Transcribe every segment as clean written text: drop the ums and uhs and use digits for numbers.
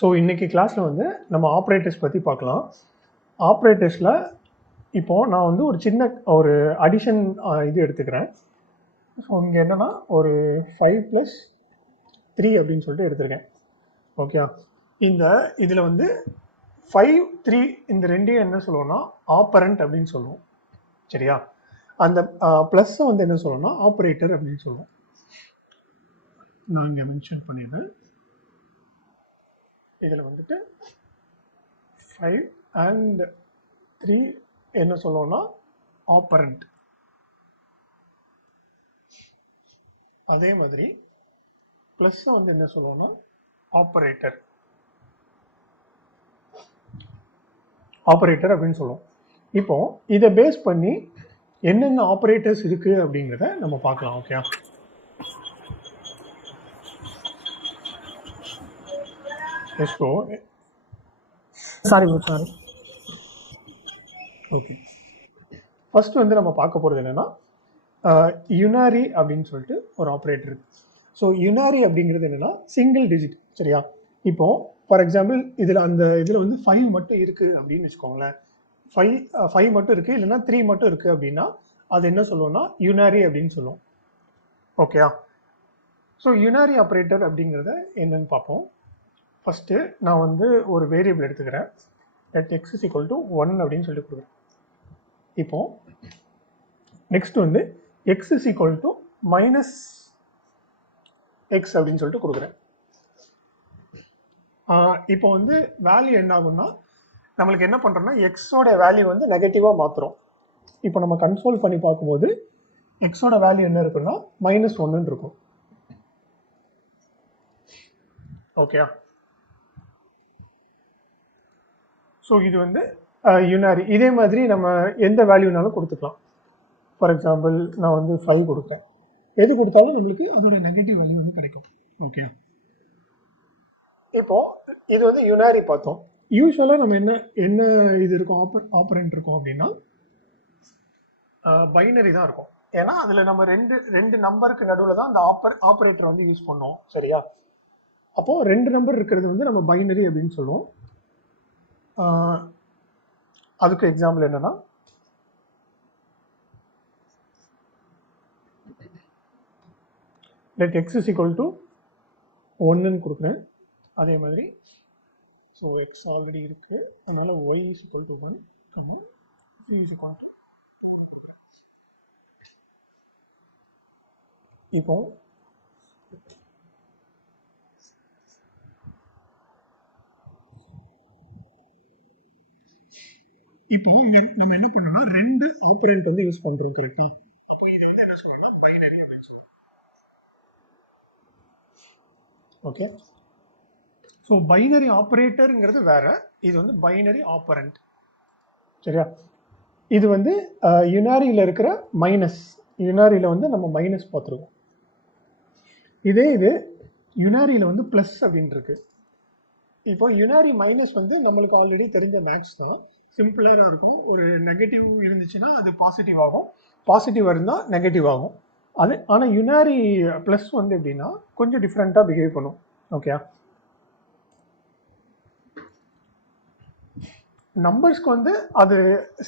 So இன்றைக்கி கிளாஸில் வந்து நம்ம ஆப்ரேட்டர்ஸ் பற்றி பார்க்கலாம். ஆப்ரேட்டர்ஸில் இப்போது நான் வந்து ஒரு சின்ன ஒரு அடிஷன் இது எடுத்துக்கிறேன். ஸோ இங்கே என்னென்னா ஒரு 5 + 3 அப்படின்னு சொல்லிட்டு எடுத்திருக்கேன். ஓகே, இந்த இதில் வந்து 5, 3 இந்த ரெண்டையும் என்ன சொல்லுவோம்னா ஆப்பரண்ட் அப்படின்னு சொல்லுவோம். சரியா, அந்த ப்ளஸ்ஸை வந்து என்ன சொல்லுவோம்னா ஆப்ரேட்டர் அப்படின்னு சொல்லுவோம். நான் இங்கே மென்ஷன் பண்ணிடுறேன். இதில் வந்துட்டு 5 and 3 என்ன சொல்லுவோம்னா ஆப்பரண்ட். அதே மாதிரி ப்ளஸ் வந்து என்ன சொல்லுவோம்னா ஆப்பரேட்டர் அப்படின்னு சொல்லுவோம். இப்போ இதை பேஸ் பண்ணி என்னென்ன ஆப்பரேட்டர்ஸ் இருக்கு அப்படிங்கிறத நம்ம பார்க்கலாம். Okay, sorry. ஓகே, ஃபர்ஸ்ட் வந்து நம்ம பார்க்க போகிறது என்னன்னா யுனாரி அப்படின்னு சொல்லிட்டு ஒரு ஆப்ரேட்டர் இருக்கு. ஸோ யுனாரி அப்படிங்கிறது என்னன்னா சிங்கிள் டிஜிட். சரியா, இப்போ ஃபார் எக்ஸாம்பிள் இதில் வந்து 5 மட்டும் இருக்குது அப்படின்னு வச்சுக்கோங்களேன். 5 மட்டும் இருக்குது, இல்லைன்னா 3 மட்டும் இருக்குது அப்படின்னா அது என்ன சொல்லுவோம்னா யுனாரி அப்படின்னு சொல்லுவோம். ஓகே, ஸோ யுனாரி ஆப்ரேட்டர் அப்படிங்கிறத என்னன்னு பார்ப்போம். ஃபஸ்ட்டு நான் வந்து ஒரு வேரியபிள் எடுத்துக்கிறேன். லெட் x = 1 அப்படின்னு சொல்லிட்டு கொடுக்குறேன். இப்போ நெக்ஸ்ட் வந்து x = -x அப்படின்னு சொல்லிட்டு கொடுக்குறேன். இப்போ வந்து வேல்யூ என்ன ஆகும்னா நம்மளுக்கு என்ன பண்ணுறோம்னா எக்ஸோட வேல்யூ வந்து நெகட்டிவாக மாற்றுறோம். இப்போ நம்ம கன்சோல் பண்ணி பார்க்கும்போது எக்ஸோட வேல்யூ என்ன இருக்குன்னா -1 இருக்கும். ஓகே, ஸோ இது வந்து யுனாரி. இதே மாதிரி நம்ம எந்த வேல்யூனாலும் கொடுத்துக்கலாம். ஃபார் எக்ஸாம்பிள் நான் வந்து 5 கொடுத்தேன். எது கொடுத்தாலும் நம்மளுக்கு அதோட நெகட்டிவ் வேல்யூ வந்து கிடைக்கும். ஓகே, இப்போ இது வந்து யுனாரி பார்த்தோம். யூஸ்வலாக நம்ம என்ன இது இருக்கும் ஆப்பரண்ட் இருக்கும் அப்படின்னா பைனரி தான் இருக்கும். ஏன்னா அதில் நம்ம ரெண்டு நம்பருக்கு நடுவில் தான் அந்த ஆப்பரேட்டர் வந்து யூஸ் பண்ணோம். சரியா, அப்போது 2 நம்பர் இருக்கிறது வந்து நம்ம பைனரி அப்படின்னு சொல்லுவோம். அதுக்கு எக்ஸாம்பிள் என்னன்னா லெட் x = 1 கொடுக்குறேன். அதே மாதிரி ஸோ எக்ஸ் ஆல்ரெடி இருக்கு, அதனால y = 1, இப்போ நம்ம என்ன பண்ணோம்னா 2 ஆப்பரண்ட் வந்து யூஸ் பண்றோம். கரெக்டா, அப்போ இது வந்து என்ன சொல்றோம்னா பைனரி அப்படின்னு சொல்றோம். ஓகே, ஸோ பைனரி ஆப்பரேட்டருங்கிறது வேற, இது வந்து பைனரி ஆப்பரண்ட். சரியா, இது வந்து யுனாரியில் இருக்கிற யுனாரியில் வந்து நம்ம மைனஸ் பார்த்துருக்கோம். இதே இது யுனாரியில் வந்து ப்ளஸ் அப்படின்னு இருக்கு. இப்போ யுனாரி மைனஸ் வந்து நம்மளுக்கு ஆல்ரெடி தெரிஞ்ச மேக்ஸ் தான், சிம்பிளராக இருக்கும். ஒரு நெகட்டிவ் இருந்துச்சுன்னா அது பாசிட்டிவ் ஆகும், பாசிட்டிவ் இருந்தால் நெகட்டிவ் ஆகும். அது ஆனால் யுனாரி ப்ளஸ் வந்து எப்படின்னா கொஞ்சம் டிஃப்ரெண்ட்டாக பிஹேவ் பண்ணும். ஓகே, நம்பர்ஸ்க்கு வந்து அது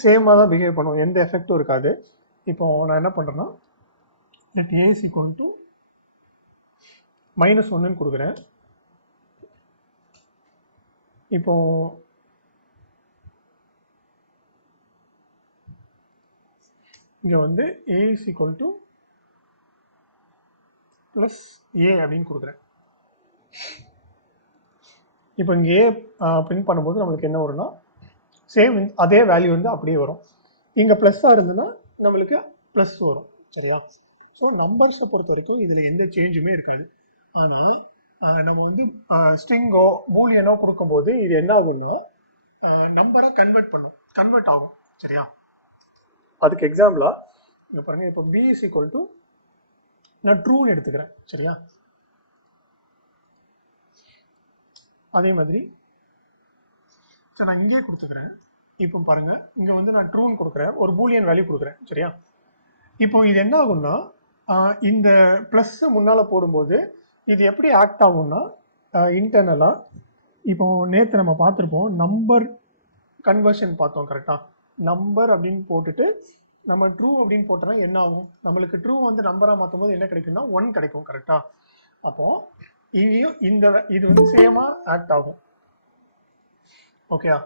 சேமாக தான் பிஹேவ் பண்ணும், எந்த எஃபெக்டும் இருக்காது. இப்போ நான் என்ன பண்ணுறேன்னா லெட் a = -1 கொடுக்குறேன். இப்போ இங்கே வந்து a = +a அப்படின்னு கொடுக்குறேன். இப்போ இங்கே பிரிண்ட் பண்ணும்போது நம்மளுக்கு என்ன வரும்னா சேம் அதே வேல்யூ வந்து அப்படியே வரும். இங்கே ப்ளஸ்ஸாக இருந்ததுன்னா நம்மளுக்கு ப்ளஸ் வரும். சரியா, ஸோ நம்பர்ஸை பொறுத்த வரைக்கும் இதில் எந்த சேஞ்சுமே இருக்காது. ஆனால் நம்ம வந்து ஸ்ட்ரிங்கோ பூலியனோ கொடுக்கும்போது இது என்ன ஆகும்னா நம்பரை கன்வெர்ட் ஆகும். சரியா, அதுக்கு எக்ஸாம்பிளாக இங்கே பாருங்கள். இப்போ b = நான் ட்ரூ எடுத்துக்கிறேன். சரியா, அதே மாதிரி சரி நான் இங்கே கொடுத்துக்கிறேன். இப்போ பாருங்க, இங்கே வந்து நான் ட்ரூன்னு கொடுக்குறேன், ஒரு பூலியன் வேல்யூ கொடுக்குறேன். சரியா, இப்போ இது என்ன ஆகும்னா இந்த ப்ளஸ் முன்னால் போடும்போது இது எப்படி ஆக்ட் ஆகும்னா இன்டர்னலாக இப்போ நேற்று நம்ம பார்த்துருப்போம் நம்பர் கன்வர்ஷன் பார்த்தோம் கரெக்டாக. நம்பர் அப்படின்னு போட்டுட்டு நம்ம ட்ரூ அப்படின்னு போட்டோம்னா என்ன ஆகும், நம்மளுக்கு ட்ரூ வந்து நம்பராக மாற்றும் போது என்ன கிடைக்கும்னா 1 கிடைக்கும் கரெக்டாக. அப்போது இங்கேயும் இது வந்து சேமாக ஆக்ட் ஆகும். ஓகேயா?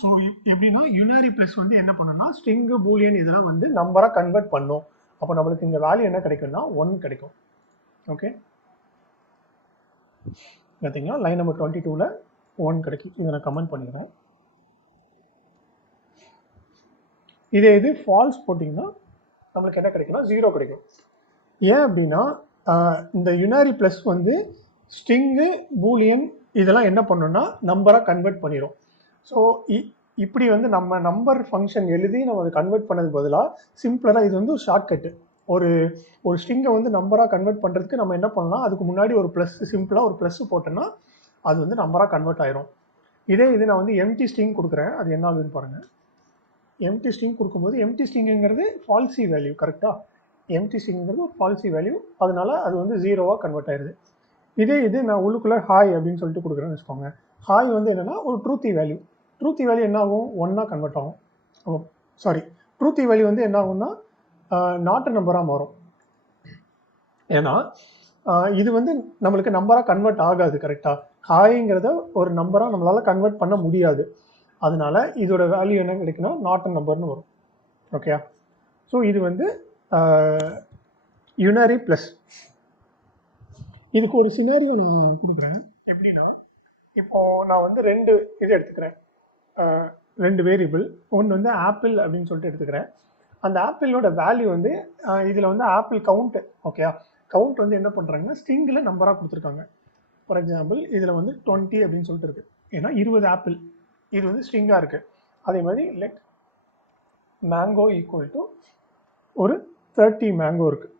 ஸோ எப்படின்னா யுனாரி ப்ளஸ் வந்து என்ன பண்ணணும்னா ஸ்ட்ரிங்கு பூலியன் இதெல்லாம் வந்து நம்பராக கன்வெர்ட் பண்ணும். அப்போ நம்மளுக்கு இந்த வேல்யூ என்ன கிடைக்கும்னா 1 கிடைக்கும். ஓகே, பார்த்தீங்களா லைன் நம்பர் 22ல் 1 கிடைக்கும். இதை நான் கமெண்ட் பண்ணிக்கிறேன். இது ஃபால்ஸ் போட்டிங்கன்னா நம்மளுக்கு என்ன கிடைக்கும்னா 0 கிடைக்கும். ஏன் அப்படின்னா இந்த யுனாரி ப்ளஸ் வந்து ஸ்ட்ரிங்கு பூலியன் இதெல்லாம் என்ன பண்ணணும்னா நம்பராக கன்வெர்ட் பண்ணிடும். ஸோ இப்படி வந்து நம்ம நம்பர் ஃபங்க்ஷன் எழுதி நம்ம அதை கன்வெர்ட் பண்ணதுக்கு பதிலாக சிம்பிளாக இது வந்து ஒரு ஷார்ட்கட்டு. ஒரு ஸ்ட்ரிங்கை வந்து நம்பராக கன்வெர்ட் பண்ணுறதுக்கு நம்ம என்ன பண்ணலாம், அதுக்கு முன்னாடி ஒரு ப்ளஸ் சிம்பிளாக ஒரு ப்ளஸ் போட்டோன்னா அது வந்து நம்பராக கன்வெர்ட் ஆயிரும். இது நான் வந்து எம்டி ஸ்ட்ரிங் கொடுக்குறேன். அது என்ன ஆகுதுன்னு பாருங்கள். எம்டி ஸ்ட்ரிங் கொடுக்கும்போது எம்டி ஸ்ட்ரிங்குங்கிறது ஃபால்சி வேல்யூ கரெக்டாக. எம்டி ஸ்ட்ரிங்குங்கிறது ஒரு ஃபால்சி வேல்யூ, அதனால அது வந்து 0வாக கன்வெர்ட் ஆயிடுது. இது நான் உள்ளுக்குள்ளே ஹாய் அப்படின்னு சொல்லிட்டு கொடுக்குறேன்னு வச்சுக்கோங்க. ஹாய் வந்து என்னென்னா ஒரு ட்ரூத்தி வேல்யூ. ட்ரூத்தி வேல்யூ என்ன ஆகும், 1ஆக கன்வெர்ட் ஆகும். சாரி, ட்ரூத்தி வேல்யூ வந்து என்ன ஆகும்னா நாட் நம்பராக மாறும். ஏன்னா இது வந்து நம்மளுக்கு நம்பராக கன்வெர்ட் ஆகாது கரெக்டாக. ஹாய்ங்கிறத ஒரு நம்பராக நம்மளால் கன்வெர்ட் பண்ண முடியாது. அதனால இதோட வேல்யூ என்ன கிடைக்குன்னா நாட் நம்பர்னு வரும். ஓகே, ஸோ இது வந்து யுனாரி ப்ளஸ். இதுக்கு ஒரு சினாரியோ நான் கொடுக்குறேன். எப்படின்னா இப்போ நான் வந்து 2 இது எடுத்துக்கிறேன், 2 வேரியபிள். ஒன்று வந்து ஆப்பிள் அப்படின்னு சொல்லிட்டு எடுத்துக்கிறேன். அந்த ஆப்பிளோட வேல்யூ வந்து இதில் வந்து ஆப்பிள் கவுண்ட். ஓகே, கவுண்ட் வந்து என்ன பண்ணுறாங்கன்னா ஸ்ட்ரிங்கில் நம்பராக கொடுத்துருக்காங்க. ஃபார் எக்ஸாம்பிள் இதில் வந்து 20 அப்படின்னு சொல்லிட்டு இருக்குது. ஏன்னா 20 ஆப்பிள் இது வந்து ஸ்ட்ரிங்காக இருக்குது. அதே மாதிரி லெட் மேங்கோ ஈக்குவல் டு ஒரு 30 மேங்கோ இருக்குது.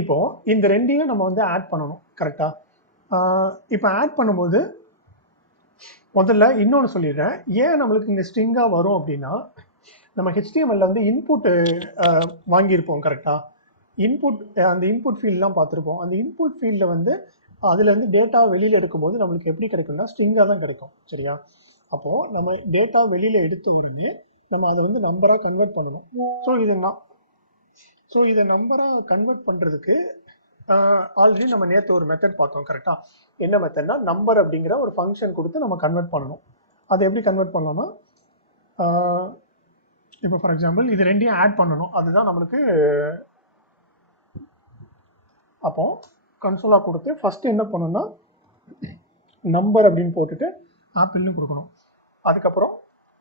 இப்போது இந்த ரெண்டையும் நம்ம வந்து ஆட் பண்ணணும் கரெக்டாக. இப்போ ஆட் பண்ணும்போது முதல்ல இன்னொன்று சொல்லிடுறேன். ஏன் நம்மளுக்கு இங்கே ஸ்ட்ரிங்காக வரும் அப்படின்னா நம்ம ஹெச்டிஎம்எல்ல வந்து இன்புட்டு வாங்கியிருப்போம் கரெக்டாக. அந்த இன்புட் ஃபீல்ட்லாம் பார்த்துருப்போம். அந்த இன்புட் ஃபீல்டில் வந்து அதுலேருந்து டேட்டா வெளியில் எடுக்கும்போது நம்மளுக்கு எப்படி கிடைக்கும்னா ஸ்ட்ரிங்காக தான் கிடைக்கும். சரியா? அப்போது நம்ம டேட்டா வெளியில் எடுத்த உடனே நம்ம அதை வந்து நம்பராக கன்வெர்ட் பண்ணணும். ஸோ இதை நம்பராக கன்வெர்ட் பண்ணுறதுக்கு ஆல்ரெடி நம்ம நேற்று ஒரு மெத்தட் பார்த்தோம் கரெக்டாக. என்ன மெத்தட்னா நம்பர் அப்படிங்கிற ஒரு ஃபங்க்ஷன் கொடுத்து நம்ம கன்வெர்ட் பண்ணணும். அதை எப்படி கன்வெர்ட் பண்ணலாம்னா இப்போ ஃபார் எக்ஸாம்பிள் இது ரெண்டையும் ஆட் பண்ணணும். அதுதான் நம்மளுக்கு. அப்போ கன்சோலாக கொடுத்து ஃபஸ்ட்டு என்ன பண்ணணும்னா நம்பர் அப்படின்னு போட்டுட்டு ஆப்பிள்னு கொடுக்கணும். அதுக்கப்புறம்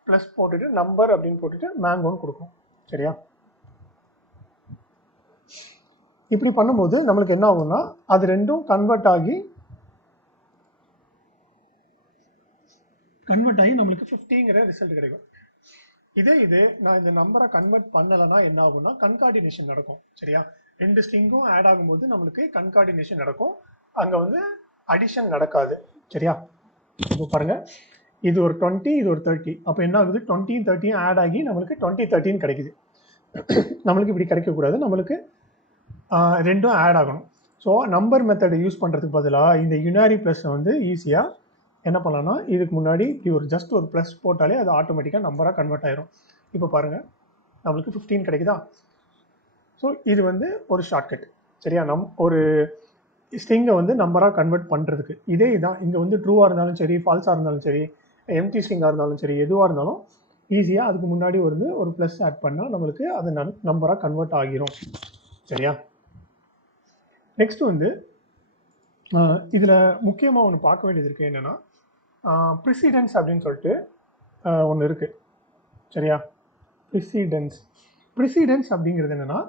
ப்ளஸ் போட்டுட்டு நம்பர் அப்படின்னு போட்டுட்டு மேங்கோன்னு கொடுக்கணும். சரியா? இப்படி பண்ணும்போது நம்மளுக்கு என்ன ஆகும்னா அது ரெண்டும் கன்வெர்ட் ஆகி நம்மளுக்கு 50ங்கிற ரிசல்ட் கிடைக்கும். இது நான் இந்த நம்பரை கன்வெர்ட் பண்ணலைன்னா என்ன ஆகும்னா கன்கார்டினேஷன் நடக்கும். சரியா? 2 ஸ்ட்ரிங்கும் ஆட் ஆகும்போது நம்மளுக்கு கன்கார்டினேஷன் நடக்கும். அங்கே வந்து அடிஷன் நடக்காது. சரியா? இப்போ பாருங்க, இது ஒரு 20, இது ஒரு 30. அப்போ என்ன ஆகுது, 20 30 ஆட் ஆகி நம்மளுக்கு 20 13 கிடைக்குது. நம்மளுக்கு இப்படி கிடைக்கக்கூடாது, நம்மளுக்கு ரெண்டும் ஆட் ஆகணும். ஸோ நம்பர் மெத்தடை யூஸ் பண்ணுறதுக்கு பதிலாக இந்த யுனாரி ப்ளஸை வந்து ஈஸியாக என்ன பண்ணலாம்னா இதுக்கு முன்னாடி இப்படி ஒரு ஜஸ்ட் ஒரு ப்ளஸ் போட்டாலே அது ஆட்டோமேட்டிக்காக நம்பராக கன்வெர்ட் ஆயிரும். இப்போ பாருங்கள், நம்மளுக்கு 15 கிடைக்குதா? ஸோ இது வந்து ஒரு ஷார்ட்கட். சரியா? ஒரு ஸ்ட்ரிங்கை வந்து நம்பராக கன்வெர்ட் பண்ணுறதுக்கு இதான். இங்கே வந்து ட்ரூவாக இருந்தாலும் சரி, ஃபால்ஸாக இருந்தாலும் சரி, எம்டி ஸ்ட்ரிங்காக இருந்தாலும் சரி, எதுவாக இருந்தாலும் ஈஸியாக அதுக்கு முன்னாடி ஒரு ப்ளஸ் ஆட் பண்ணால் நம்மளுக்கு அது நம்பராக கன்வெர்ட் ஆகிரும். சரியா? நெக்ஸ்ட் வந்து இதில் முக்கியமாக ஒன்று பார்க்க வேண்டியது இருக்குது. என்னென்னா ப்ரிசிடென்ஸ் அப்படின்னு சொல்லிட்டு ஒன்று இருக்குது. சரியா? ப்ரிசிடென்ஸ் அப்படிங்கிறது என்னென்னா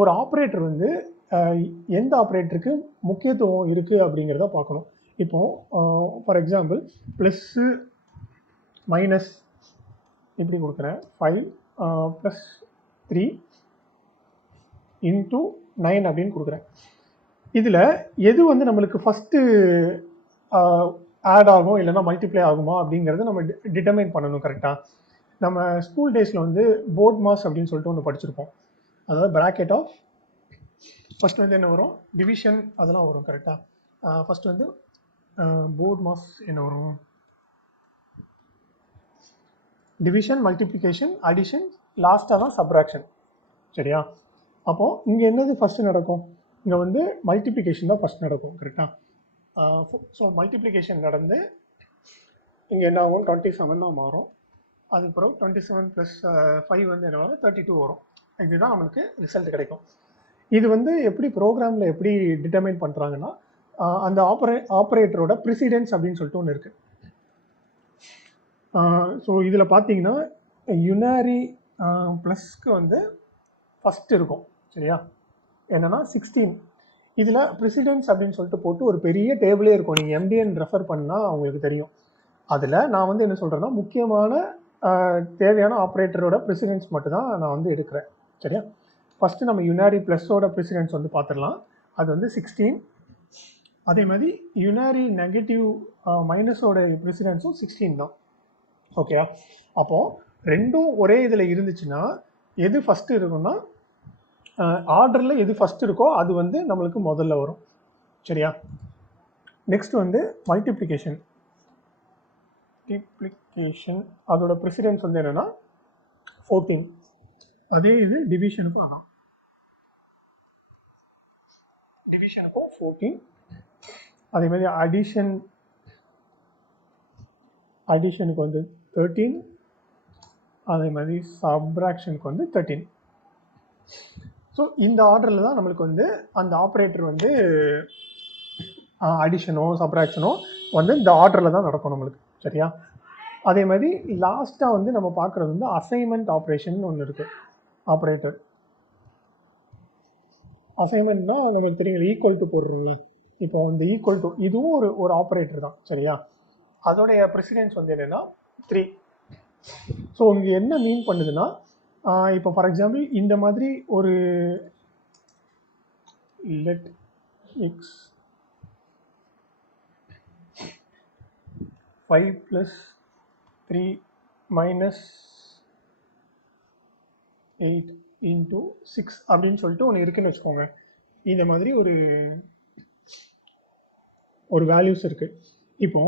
ஒரு ஆப்ரேட்டர் வந்து எந்த ஆப்ரேட்டருக்கு முக்கியத்துவம் இருக்குது அப்படிங்கிறத பார்க்கணும். இப்போது ஃபார் எக்ஸாம்பிள் ப்ளஸ்ஸு மைனஸ் இப்படி கொடுக்குறேன். 5 + 3 × 9 அப்படின்னு கொடுக்குறேன். இதில் எது வந்து நம்மளுக்கு ஃபஸ்ட்டு ஆட் ஆகும் இல்லைன்னா மல்டிப்ளை ஆகுமா அப்படிங்கிறத நம்ம டிட்டர்மைன் பண்ணணும் கரெக்டாக. நம்ம ஸ்கூல் டேஸில் வந்து போர்ட் மாஸ் அப்படின்னு சொல்லிட்டு ஒன்று படிச்சிருப்போம். அதாவது ப்ராக்கெட் ஆஃப் ஃபர்ஸ்ட் வந்து என்ன வரும், டிவிஷன் அதெல்லாம் வரும் கரெக்டாக. ஃபர்ஸ்ட் வந்து போர்ட் மாஸ் என்ன வரும், டிவிஷன், மல்டிப்ளிகேஷன், அடிஷன், லாஸ்ட்டாக தான் சப்ராக்ஷன். சரியா? அப்போது இங்கே என்னது ஃபஸ்ட்டு நடக்கும், இங்கே வந்து மல்டிப்ளிகேஷன் தான் ஃபஸ்ட் நடக்கும் கரெக்டாக. ஸோ மல்டிப்ளிகேஷன் நடந்து இங்கே என்ன ஆகும், 27 மாறும். அதுக்கப்புறம் 27 + 5 வந்து என்ன வரும், 32 வரும். இதுதான் நம்மளுக்கு ரிசல்ட் கிடைக்கும். இது வந்து எப்படி ப்ரோக்ராமில் எப்படி டிட்டர்மைன் பண்ணுறாங்கன்னா, அந்த ஆப்ரேட்டரோட ப்ரிசிடென்ஸ் அப்படின்னு சொல்லிட்டு ஒன்று இருக்குது. ஸோ இதில் பார்த்தீங்கன்னா யுனாரி ப்ளஸ்க்கு வந்து ஃபஸ்ட் இருக்கும். சரியா? என்னென்னா 16. இதில் ப்ரிசிடென்ஸ் அப்படின்னு சொல்லிட்டு போட்டு ஒரு பெரிய டேபிளே இருக்கும். நீங்கள் MDN ரெஃபர் பண்ணால் அவங்களுக்கு தெரியும். அதில் நான் வந்து என்ன சொல்கிறேன்னா, முக்கியமான தேவையான ஆப்ரேட்டரோட ப்ரிசிடென்ஸ் மட்டும் தான் நான் வந்து எடுக்கிறேன். சரியா? ஃபஸ்ட்டு நம்ம யுனாரி ப்ளஸோட ப்ரிசிடென்ஸ் வந்து பார்த்துடலாம். அது வந்து 16. அதே மாதிரி யுனாரி நெகட்டிவ் மைனஸோட ப்ரிசிடென்ஸும் 16 தான். ஓகேவா? அப்போது ரெண்டும் ஒரே இதில் இருந்துச்சுன்னா எது ஃபஸ்ட்டு இருக்குன்னா, ஆர்டரில் எது ஃபஸ்ட் இருக்கோ அது வந்து நம்மளுக்கு முதல்ல வரும். சரியா? நெக்ஸ்ட் வந்து மல்டிப்ளிகேஷன். அதோட ப்ரிசிடென்ஸ் வந்து என்னென்னா 14. அதே இது டிவிஷனுக்கும் அதான், டிவிஷனுக்கும் 14. அதே மாதிரி அடிஷனுக்கு வந்து 13. அதே மாதிரி சப்ராக்ஷனுக்கு வந்து 13. ஸோ இந்த ஆர்டரில் தான் நம்மளுக்கு வந்து அந்த ஆப்ரேட்டர் வந்து அடிஷனோ சப்ராக்ஷனோ வந்து இந்த ஆர்டரில் தான் நடக்கும் நம்மளுக்கு. சரியா? அதே மாதிரி லாஸ்ட்டாக வந்து நம்ம பார்க்குறது வந்து அசைன்மெண்ட் ஆப்ரேஷன் ஒன்று இருக்குது. ஆப்ரேட்டர் அசைன்மெண்ட்னா நம்மளுக்கு தெரியும், ஈக்குவல் டு போடுறோம்ல. இப்போ இந்த ஈக்குவல் டு இதுவும் ஒரு ஆப்ரேட்டர் தான். சரியா? அதோடைய ப்ரெசிடென்ஸ் வந்து என்னென்னா 3. ஸோ இங்கே என்ன மீன் பண்ணுதுன்னா, இப்போ ஃபார் எக்ஸாம்பிள் இந்த மாதிரி ஒரு let x 5 + 3 - 8 × 6 அப்படின்னு சொல்லிட்டு ஒன்று இருக்குன்னு வச்சுக்கோங்க. இந்த மாதிரி ஒரு வேல்யூஸ் இருக்குது. இப்போ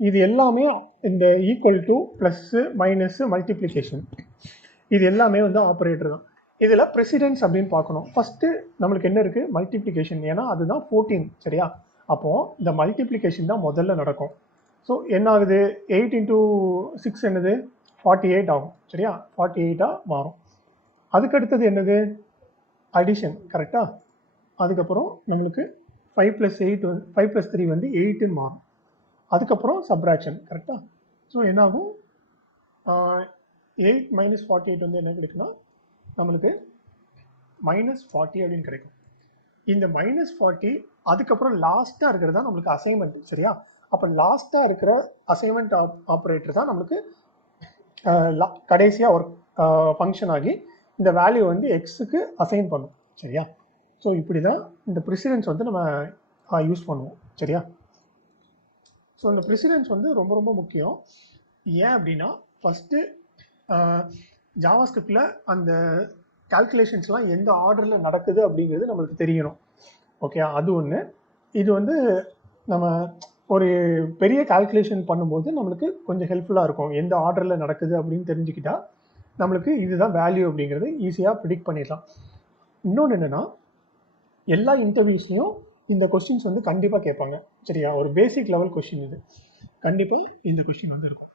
இது எல்லாமே இந்த equal to plus minus multiplication இது எல்லாமே வந்து ஆப்ரேட்டர் தான். இதில் ப்ரெசிடென்ஸ் அப்படின்னு பார்க்கணும். ஃபஸ்ட்டு நம்மளுக்கு என்ன இருக்குது, மல்டிப்ளிகேஷன். ஏன்னா அதுதான் 14. சரியா? அப்போது இந்த மல்டிப்ளிகேஷன் தான் முதல்ல நடக்கும். ஸோ என்ன ஆகுது, 8 × 6 என்னது 48 ஆகும். சரியா? 48ஆக மாறும். அதுக்கடுத்தது என்னது, அடிஷன். கரெக்டாக? அதுக்கப்புறம் நம்மளுக்கு 5 + 8 5 + 3 வந்து 8ன்னு மாறும். அதுக்கப்புறம் சப்ராக்ஷன். கரெக்டாக? ஸோ என்னாகும், 8 - 48 வந்து என்ன கிடைக்குன்னா நம்மளுக்கு -40 அப்படின்னு கிடைக்கும். இந்த -40 அதுக்கப்புறம் லாஸ்ட்டாக இருக்கிறது தான் நம்மளுக்கு அசைன்மெண்ட். சரியா? அப்போ லாஸ்ட்டாக இருக்கிற அசைன்மெண்ட் ஆப்ரேட்டர் தான் நம்மளுக்கு கடைசியாக ஒரு ஃபங்க்ஷன் ஆகி இந்த வேல்யூ வந்து எக்ஸுக்கு அசைன் பண்ணும். சரியா? ஸோ இப்படி தான் இந்த ப்ரிசிடென்ஸ் வந்து நம்ம யூஸ் பண்ணுவோம். சரியா? ஸோ இந்த ப்ரிசிடென்ஸ் வந்து ரொம்ப ரொம்ப முக்கியம். ஏன் அப்படின்னா, ஃபஸ்ட்டு ஜாவாஸ்கிரிப்டில் அந்த கால்குலேஷன்ஸ்லாம் எந்த ஆர்டரில் நடக்குது அப்படிங்கிறது நம்மளுக்கு தெரியணும். ஓகே, அது ஒன்று. இது வந்து நம்ம ஒரு பெரிய கால்குலேஷன் பண்ணும்போது நம்மளுக்கு கொஞ்சம் ஹெல்ப்ஃபுல்லாக இருக்கும். எந்த ஆர்டரில் நடக்குது அப்படின்னு தெரிஞ்சுக்கிட்டா நம்மளுக்கு இதுதான் வேல்யூ அப்படிங்கிறது ஈஸியாக ப்ரிடிக்ட் பண்ணிடலாம். இன்னொன்று என்னென்னா, எல்லா இன்டர்வியூஸ்லையும் இந்த கொஸ்டின்ஸ் வந்து கண்டிப்பாக கேட்பாங்க. சரியா? ஒரு பேசிக் லெவல் கொஸ்டின் இது. கண்டிப்பாக இந்த கொஸ்டின் வந்து இருக்கும்.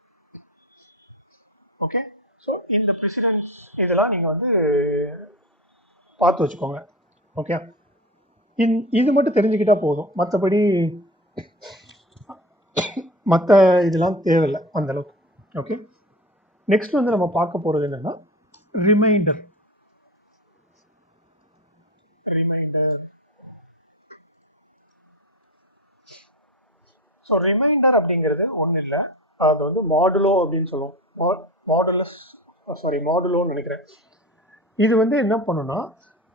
ஓகே, ஸோ இந்த ப்ரெசிடென்ஸ் இதெல்லாம் நீங்கள் வந்து பார்த்து வச்சுக்கோங்க. ஓகே, இது மட்டும் தெரிஞ்சுக்கிட்டால் போதும். மற்றபடி மற்ற இதெல்லாம் தேவையில்லை அந்தளவுக்கு. ஓகே, நெக்ஸ்ட் வந்து நம்ம பார்க்க போகிறது என்னென்னா ரிமைண்டர். ஸோ ரிமைண்டர் அப்படிங்கிறது ஒன்றும் இல்லை, அது வந்து மாடுலோ அப்படின்னு சொல்லுவோம். மாடுலோன்னு நினைக்கிறேன். இது வந்து என்ன பண்ணுன்னா,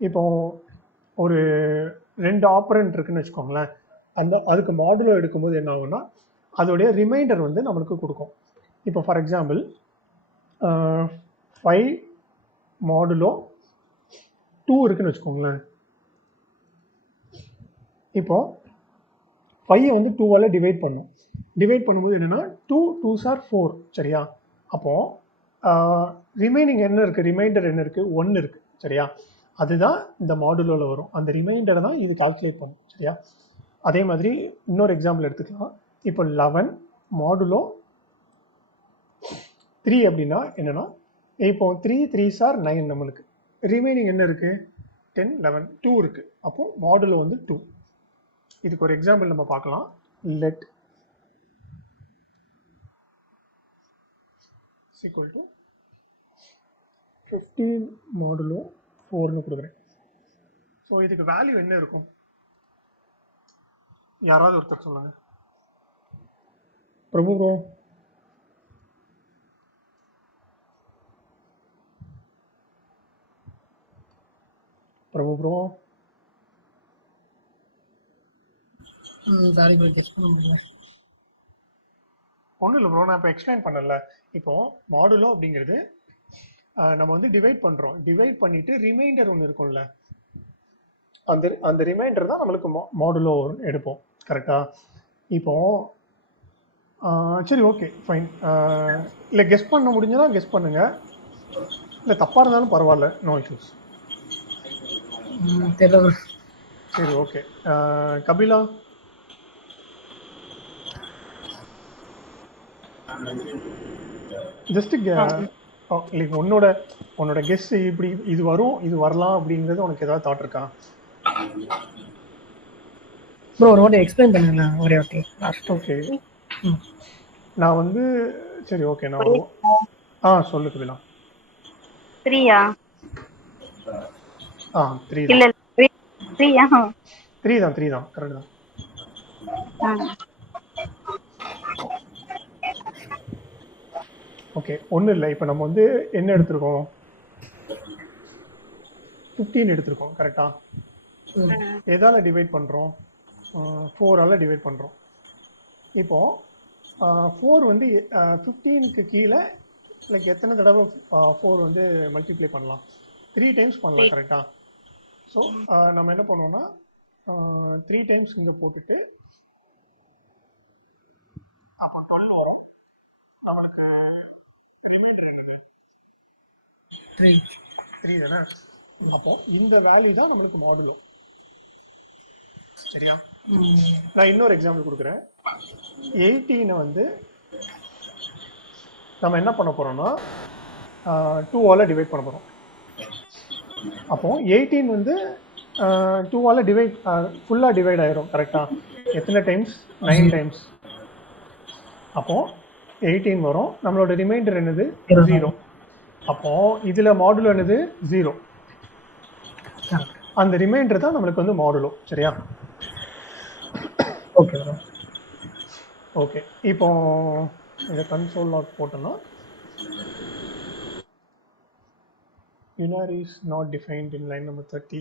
இப்போ ஒரு 2 ஆப்பரண்ட் இருக்குன்னு வச்சுக்கோங்களேன். அதுக்கு மாடுலோ எடுக்கும்போது என்ன ஆகும்னா அதோடைய ரிமைண்டர் வந்து நம்மளுக்கு கொடுக்கும். இப்போ ஃபார் எக்ஸாம்பிள் 5 மாடுலோ 2 இருக்குன்னு வச்சுக்கோங்களேன். இப்போ 5 வந்து 2ஆல் டிவைட் பண்ணும். டிவைட் பண்ணும்போது என்னென்னா 2 2s are 4 சரியா. அப்போது ரிமைனிங் என்ன இருக்குது, ரிமைண்டர் என்ன இருக்குது, 1 இருக்குது சரியா. அதுதான் இந்த மாடுலோவில் வரும். அந்த ரிமைண்டரை தான் இது கால்குலேட் பண்ணும் சரியா. அதே மாதிரி இன்னொரு எக்ஸாம்பிள் எடுத்துக்கலாம். இப்போ 11 மாடுலோ 3 அப்படின்னா என்னென்னா, இப்போ 3 3s are 9 நம்மளுக்கு. ரிமைனிங் என்ன இருக்குது, 10 11 2 இருக்குது. அப்போது மாடுலோ வந்து 2. இதுக்கு ஒரு எக்ஸாம்பிள் நம்ம பார்க்கலாம். லெட் ஈக்குவல் டு 15 மாடுலோ 4ன்னு கொடுக்குறேன். ஸோ இதுக்கு வேல்யூ என்ன இருக்கும், யாராவது ஒருத்தர் சொல்லுங்க. பிரபு ப்ரோ. பிரபு ப்ரோ சாரி ப்ரோ, கெஸ் பண்ண முடியல. ஒன்றும் இல்லை ப்ரோ, நான் இப்போ எக்ஸ்பிளைன் பண்ணல. இப்போ மாடுலோ அப்படிங்கிறது நம்ம வந்து டிவைட் பண்ணுறோம். டிவைட் பண்ணிட்டு ரிமைண்டர் ஒன்று இருக்கும்ல, அந்த ரிமைண்டர் தான் நம்மளுக்கு மாடுலோ எடுப்போம் கரெக்டாக. இப்போ சரி ஓகே ஃபைன். இல்லை கெஸ் பண்ண முடிஞ்சதா கெஸ் பண்ணுங்க, இல்லை தப்பாக இருந்தாலும் பரவாயில்ல, நோ இஷ்யூஸ். தெரியல. சரி ஓகே. கபிலா ஜஸ்ட் லைக் உன்னோட கெஸ் இப்படி இது வரும் இது வரலாம் அப்படிங்கிறது உனக்கு ஏதாவது தாட் இருக்கா ப்ரோ? ஒரு வாட்டி எக்ஸ்பிளைன் பண்ணுங்க ஒரே வாட்டி. ஓகே நான் வந்து சரி ஓகே நான் சொல்லு கபிலா. 3 3 இல்ல 3 3 தான் கரெக்ட் தான். ஓகே ஒன்றும் இல்லை. இப்போ நம்ம வந்து என்ன எடுத்திருக்கோம், 15 எடுத்திருக்கோம் கரெக்டா. எதால் டிவைட் பண்ணுறோம், 4ஆல் டிவைட் பண்ணுறோம். இப்போது 4 வந்து 15க்கு கீழே லைக் எத்தனை தடவை 4 வந்து மல்டிப்ளை பண்ணலாம், 3 டைம்ஸ் பண்ணலாம் கரெக்டா. ஸோ நம்ம என்ன பண்ணுவோம்னா 3 டைம்ஸ் இங்கே போட்டுட்டு அப்போ 12 வரும். நம்மளுக்கு ரிமைண்டர் இருக்குது 3 தானே. அப்போ இந்த வேல்யூ தான் நம்மளுக்கு மாடுலோ சரியா. நான் இன்னொரு எக்ஸாம்பிள் கொடுக்குறேன். 18 வந்து நம்ம என்ன பண்ண போறோம்னா 2ஆல் டிவைட் பண்ண போறோம். அப்போ 18 வந்து 2ஆல் டிவைட் ஃபுல்லாக டிவைட் ஆயிரும் கரெக்டா. எத்தனை டைம்ஸ், 9 டைம்ஸ். அப்போ 18 வரும். நம்மளோட ரிமைண்டர் என்னது, 0. அப்போ இதுல மாடுலோ என்னது, 0. அந்த ரிமைண்டர் தான் நம்மளுக்கு வந்து மாடுலோ சரியா. ஓகே ஓகே இப்போ இந்த கன்சோல் லாக் போட்டோம்னா unary is not defined in line number 30.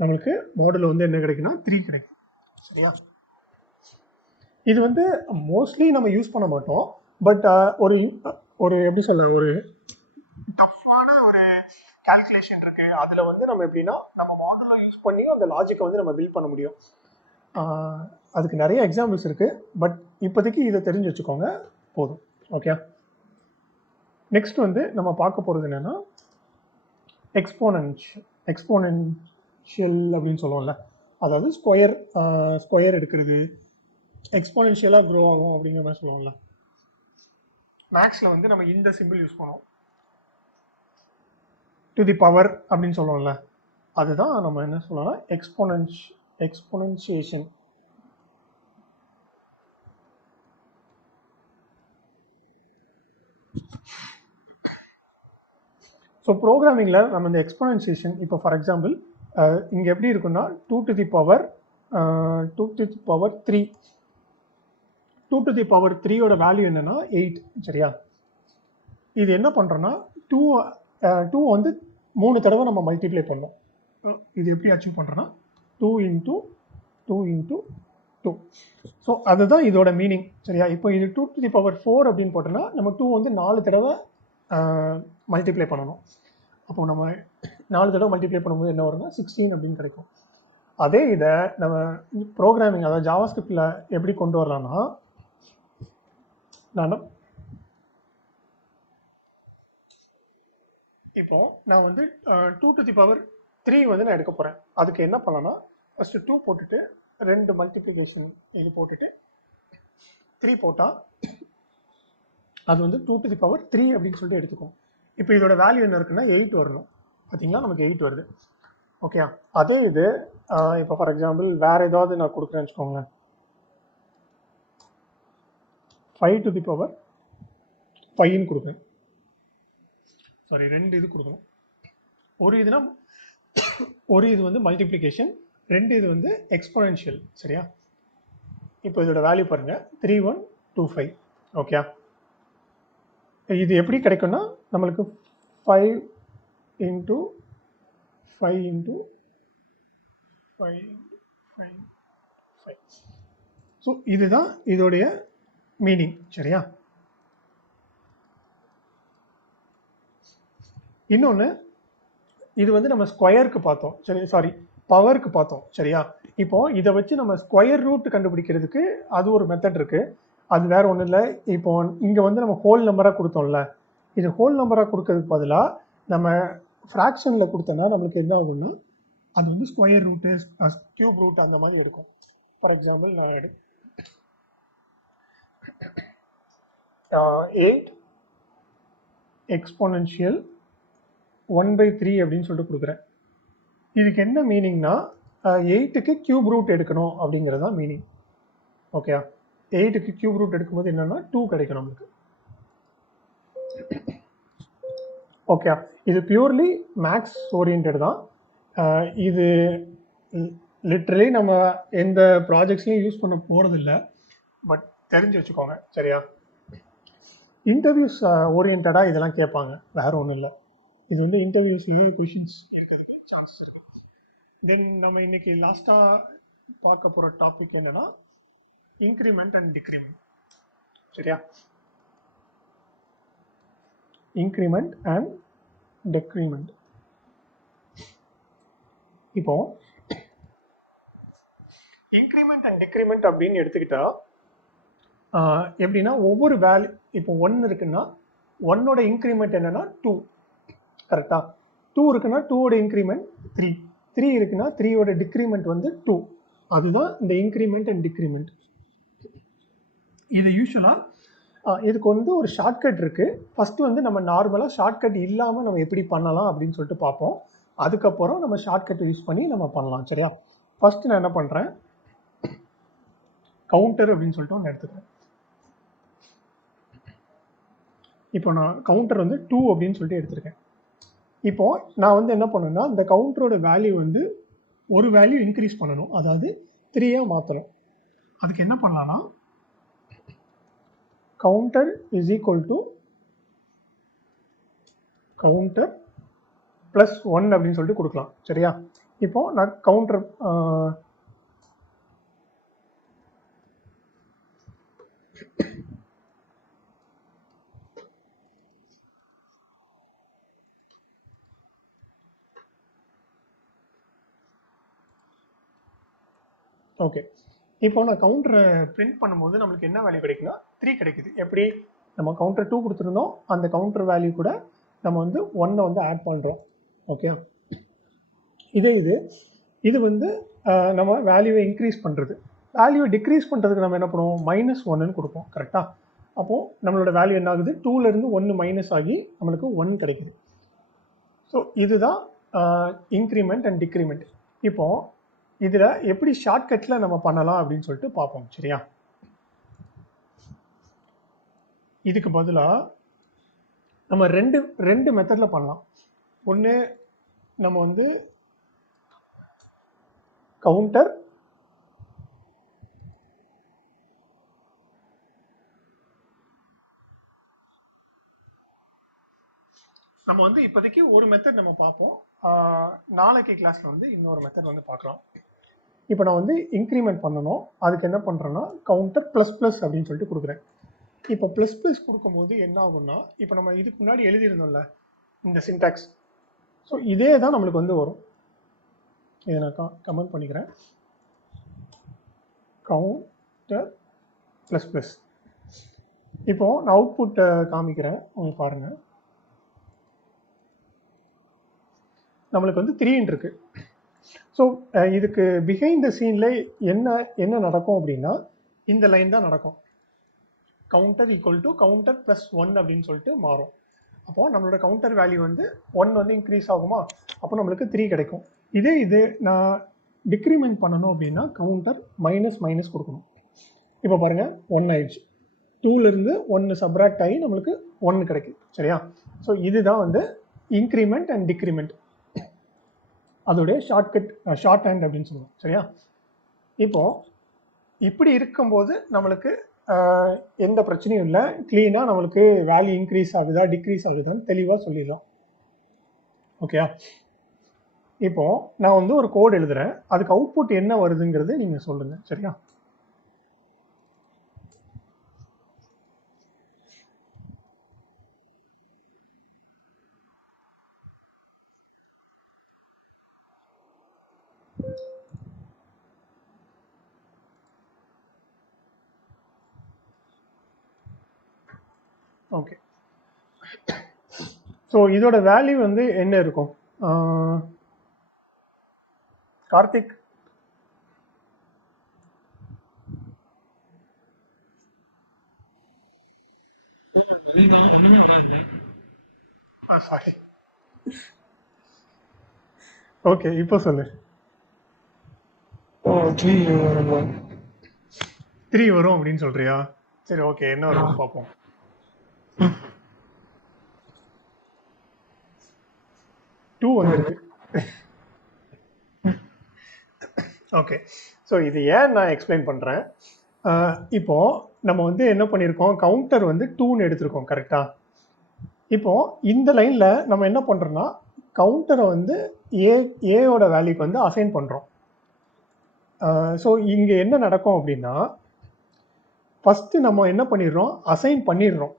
நம்மளுக்கு மாடுலோ வந்து என்ன கிடைக்குன்னா 3 கிடைக்கும் சரியா. இது வந்து மோஸ்ட்லி நம்ம யூஸ் பண்ண மாட்டோம். பட் ஒரு எப்படி சொல்ல, ஒரு டஃப்பான ஒரு கால்குலேஷன் இருக்கு. அதில் வந்து நம்ம எப்படின்னா நம்ம மாடலை யூஸ் பண்ணி அந்த லாஜிக்கை வந்து நம்ம பில்ட் பண்ண முடியும். அதுக்கு நிறைய எக்ஸாம்பிள்ஸ் இருக்கு. பட் இப்போதைக்கு இதை தெரிஞ்சு வச்சுக்கோங்க போதும். ஓகே, நெக்ஸ்ட் வந்து நம்ம பார்க்க போகிறது என்னன்னா எக்ஸ்போனன்ஷியல் அப்படின்னு சொல்லுவோம்ல. அதாவது ஸ்கொயர் எடுக்கிறது, எக்ஸ்போனன்ஷியலாக க்ரோ ஆகும் அப்படிங்கிற மாதிரி சொல்லுவோம்ல. மேக்ஸில் வந்து நம்ம இந்த சிம்பிள் யூஸ் பண்ணுவோம், டு தி பவர் அப்படின்னு சொல்லுவோம்ல. அதுதான் நம்ம என்ன சொல்லலாம், எக்ஸ்போனன்ஷியேஷன். ஸோ ப்ரோக்ராமிங்கில் நம்ம இந்த எக்ஸ்போனன்ஷியேஷன் இப்போ ஃபார் எக்ஸாம்பிள் இங்கே எப்படி இருக்குன்னா 2 to the power 3. 2 to the power 3யோட value என்னன்னா 8 சரியா. இது என்ன பண்ணுறோன்னா 2 வந்து 3 தடவை நம்ம மல்டிப்ளை பண்ணோம். இது எப்படி அச்சீவ் பண்ணுறோன்னா 2 into 2 into 2. ஸோ அதுதான் இதோட மீனிங் சரியா. இப்போ இது 2 to the power 4 அப்படின்னு போட்டோன்னா நம்ம 2 வந்து 4 தடவை மல்டிப்ளை பண்ணணும். அப்போ நம்ம 4 தடவை மல்டிப்ளை பண்ணும்போது என்ன வரும்னா 16 அப்படின்னு கிடைக்கும். அதே இதை நம்ம ப்ரோக்ராமிங் அதாவது ஜாவாஸ்கிரிப்டில் எப்படி கொண்டு வரலாம்னா, நான் வந்து 2 to the power 3 வந்து நான் எடுக்க போகிறேன். அதுக்கு என்ன பண்ணலாம்னா, ஃபஸ்ட்டு 2 போட்டுட்டு 2 மல்டிப்ளிகேஷன் இது போட்டுட்டு 3 போட்டால் அது வந்து 2 to the power 3 அப்படின்னு சொல்லிட்டு எடுத்துக்கும். இப்போ இதோட வேல்யூ என்ன இருக்குன்னா 8 வரணும். பார்த்தீங்களா, நமக்கு 8 வருது. ஓகே, அதே இது இப்போ ஃபார் எக்ஸாம்பிள் வேறு ஏதாவது நான் கொடுக்குறேன்னு வச்சுக்கோங்களேன், 5 to the power 5ன்னு கொடுக்குறேன். சாரி, 2 இது கொடுக்கணும். ஒரு இது வந்து மல்டிப்ளிகேஷன், 2 இது வந்து எக்ஸ்போனென்ஷியல். சரியா, இப்போ இதோட வேல்யூ பாருங்கள் 3125. ஓகே, இது எப்படி கிடைக்கும்னா நம்மளுக்கு 5 into 5 into 5 5 5. ஸோ இதுதான் இதோடைய மீனிங். சரியா, இன்னொன்று இது வந்து நம்ம ஸ்கொயருக்கு பார்த்தோம். சரி, சாரி, பவருக்கு பார்த்தோம். சரியா, இப்போ இதை வச்சு நம்ம ஸ்கொயர் ரூட் கண்டுபிடிக்கிறதுக்கு அது ஒரு மெத்தட் இருக்கு. அது வேற ஒன்றும் இல்லை. இப்போ இங்கே வந்து நம்ம ஹோல் நம்பராக கொடுத்தோம்ல, இது ஹோல் நம்பராக கொடுக்கறதுக்கு பதிலாக நம்ம ஃப்ராக்ஷனில் கொடுத்தோன்னா நம்மளுக்கு என்ன ஆகும்னா அது வந்து ஸ்கொயர் ரூட்டு, கியூப் ரூட் அந்த மாதிரி எடுக்கும். ஃபார் எக்ஸாம்பிள் நான் 8 எக்ஸ்போனென்ஷியல் 1/3 அப்படின்னு சொல்லிட்டு கொடுக்குறேன். இதுக்கு என்ன மீனிங்னா 8க்கு கியூப் ரூட் எடுக்கணும் அப்படிங்கிறது தான் மீனிங். ஓகே, 8க்கு கியூப் ரூட் எடுக்கும்போது என்னன்னா 2 கிடைக்கும் நம்மளுக்கு. ஓகே, இது பியூர்லி மேக்ஸ் ஓரியன்ட் தான். இது லிட்ரலி நம்ம எந்த ப்ராஜெக்ட்ஸ்லையும் யூஸ் பண்ண போகிறதில்ல, பட் தெரிஞ்சு வச்சுக்கோங்க. சரியா, இன்டர்வியூஸ் ஓரியன்டாக இதெல்லாம் கேட்பாங்க, வேறு ஒன்றும் இல்லை. இது வந்து இன்டர்வியூஸ்லேயே கொஷின்ஸ் இருக்கிறதுக்கு சான்சஸ் இருக்குது. தென் நம்ம இன்னைக்கு லாஸ்ட்டாக பார்க்க போகிற டாபிக் என்னன்னா இன்க்ரிமெண்ட் அண்ட் டிக்ரிமெண்ட். சரியா, இன்க்ரிமெண்ட் அண்ட் டெக்ரிமெண்ட். இப்போ இன்க்ரிமெண்ட் அண்ட் டிக்ரிமெண்ட் அப்படின்னு எடுத்துக்கிட்டா எப்படின்னா ஒவ்வொரு வேல்யூ, இப்போ 1 இருக்குன்னா 1ஓட இன்க்ரிமெண்ட் என்னன்னா 2. கரெக்டா, 2 இருக்குன்னா 2ஓட இன்க்ரிமெண்ட் 3, 3 இருக்குன்னா 3ஓட டிக்ரிமெண்ட் வந்து 2. அதுதான் இந்த இன்க்ரிமெண்ட் அண்ட் டிக்ரிமெண்ட். இது யூஸ்வலாக இதுக்கு வந்து ஒரு ஷார்ட்கட் இருக்குது. ஃபஸ்ட்டு வந்து நம்ம நார்மலாக ஷார்ட்கட் இல்லாமல் நம்ம எப்படி பண்ணலாம் அப்படின்னு சொல்லிட்டு பார்ப்போம். அதுக்கப்புறம் நம்ம ஷார்ட்கட் யூஸ் பண்ணி நம்ம பண்ணலாம். சரியா, ஃபஸ்ட்டு நான் என்ன பண்ணுறேன், கவுண்டர் அப்படின்னு சொல்லிட்டு ஒன்று எடுத்துக்கிறேன். இப்போ நான் கவுண்டர் வந்து 2 அப்படின்னு சொல்லிட்டு எடுத்திருக்கேன். இப்போ நான் வந்து என்ன பண்ணணும்னா இந்த கவுண்டரோட வேல்யூ வந்து ஒரு வேல்யூ இன்க்ரீஸ் பண்ணணும், அதாவது 3ஆ மாற்றணும். அதுக்கு என்ன பண்ணலாம்னா counter is equal to counter plus 1 அப்படின்னு சொல்லிட்டு கொடுக்கலாம். சரியா, இப்போ நான் கவுண்டர் ஓகே, இப்போ நான் கவுண்டரை பிரிண்ட் பண்ணும்போது நம்மளுக்கு என்ன வேல்யூ கிடைக்குன்னா 3 கிடைக்குது. எப்படி, நம்ம கவுண்டர் 2 கொடுத்துருந்தோம், அந்த கவுண்டர் வேல்யூ கூட நம்ம வந்து 1 வந்து ஆட் பண்ணுறோம். ஓகே, இது வந்து நம்ம வேல்யூவை இன்க்ரீஸ் பண்ணுறது. வேல்யூவை டிக்ரீஸ் பண்ணுறதுக்கு நம்ம என்ன பண்ணுவோம், -1ன்னு கொடுப்போம். கரெக்டாக, அப்போது நம்மளோட வேல்யூ என்ன ஆகுது, 2லேருந்து 1 மைனஸ் ஆகி நம்மளுக்கு 1 கிடைக்குது. ஸோ இதுதான் இன்க்ரிமெண்ட் அண்ட் டிக்ரிமெண்ட். இப்போது இதில் எப்படி ஷார்ட்கட்டில் நம்ம பண்ணலாம் அப்படின்னு சொல்லிட்டு பார்ப்போம். சரியா, இதுக்கு பதிலாக நம்ம ரெண்டு மெத்தடில் பண்ணலாம். ஒன்று நம்ம வந்து கவுண்டர் நம்ம வந்து இப்போதைக்கு ஒரு மெத்தட் நம்ம பார்ப்போம். நாளைக்கு கிளாஸில் வந்து இன்னொரு மெத்தட் வந்து பார்க்கலாம். இப்போ நான் வந்து இன்க்ரிமெண்ட் பண்ணணும், அதுக்கு என்ன பண்ணுறேன்னா கவுண்டர் ++ அப்படின்னு சொல்லிட்டு கொடுக்குறேன். இப்போ ++ கொடுக்கும்போது என்ன ஆகும்னா, இப்போ நம்ம இதுக்கு முன்னாடி எழுதியிருந்தோம்ல இந்த சின்டாக்ஸ். ஸோ இதே தான் நம்மளுக்கு வந்து வரும். இதை நான் கமெண்ட் பண்ணிக்கிறேன். Counter plus plus. இப்போ நான் அவுட்புட்டை காமிக்கிறேன், உங்களுக்கு பாருங்க. நம்மளுக்கு வந்து 3 இருக்கு. ஸோ இதுக்கு பிஹைண்ட் த சீன்ல என்ன நடக்கும் அப்படின்னா, இந்த லைன் தான் நடக்கும். Counter equal to counter plus 1 அப்படின்னு சொல்லிட்டு மாறும். அப்போ நம்மளோட கவுண்டர் வேல்யூ வந்து 1 வந்து இன்க்ரீஸ் ஆகுமா, அப்போ நம்மளுக்கு 3 கிடைக்கும். இது நான் டிக்ரிமெண்ட் பண்ணணும் அப்படின்னா கவுண்டர் மைனஸ் மைனஸ் கொடுக்கணும். இப்போ பாருங்க 1 ஆயிடுச்சு. 2லேருந்து 1 சப்ராக்ட் ஆகி நம்மளுக்கு 1 கிடைக்குது. சரியா? ஸோ இதுதான் வந்து இன்க்ரிமெண்ட் அண்ட் டிக்ரிமெண்ட், அதோடைய ஷார்ட் ஹேண்ட் அப்படின்னு சொல்லுவோம். சரியா? இப்போ இப்படி இருக்கும்போது நம்மளுக்கு எந்த பிரச்சனையும் இல்லை. க்ளீனாக நம்மளுக்கு வேல்யூ இன்க்ரீஸ் ஆகுதா டிக்ரீஸ் ஆகுதான்னு தெளிவாக சொல்லிடலாம். ஓகேயா? இப்போ நான் வந்து ஒரு கோட் எழுதுறேன், அதுக்கு அவுட்புட் என்ன வருதுங்கிறது நீங்க சொல்லுங்க. சரியா? ஓகே. ஸோ இதோட வேல்யூ வந்து என்ன இருக்கும்? கார்த்திக், சாரி. ஓகே, இப்போ சொல்லு. 3 வரும் அப்படின்னு சொல்றியா? சரி, ஓகே, என்ன வரும் பார்ப்போம். டூ வந்துருக்கு. ஓகே. ஸோ இது ஏன் நான் எக்ஸ்பிளைன் பண்ணுறேன். இப்போ நம்ம வந்து என்ன பண்ணியிருக்கோம், கவுண்டர் வந்து 2ன்னு எடுத்திருக்கோம். கரெக்டா? இப்போ இந்த லைனில் நம்ம என்ன பண்ணுறோம்னா கவுண்டரை வந்து ஏயோட வேல்யூக்கு வந்து அசைன் பண்ணுறோம். ஸோ இங்கே என்ன நடக்கும் அப்படின்னா, ஃபஸ்ட்டு நம்ம என்ன பண்ணிடுறோம், அசைன் பண்ணிடுறோம்.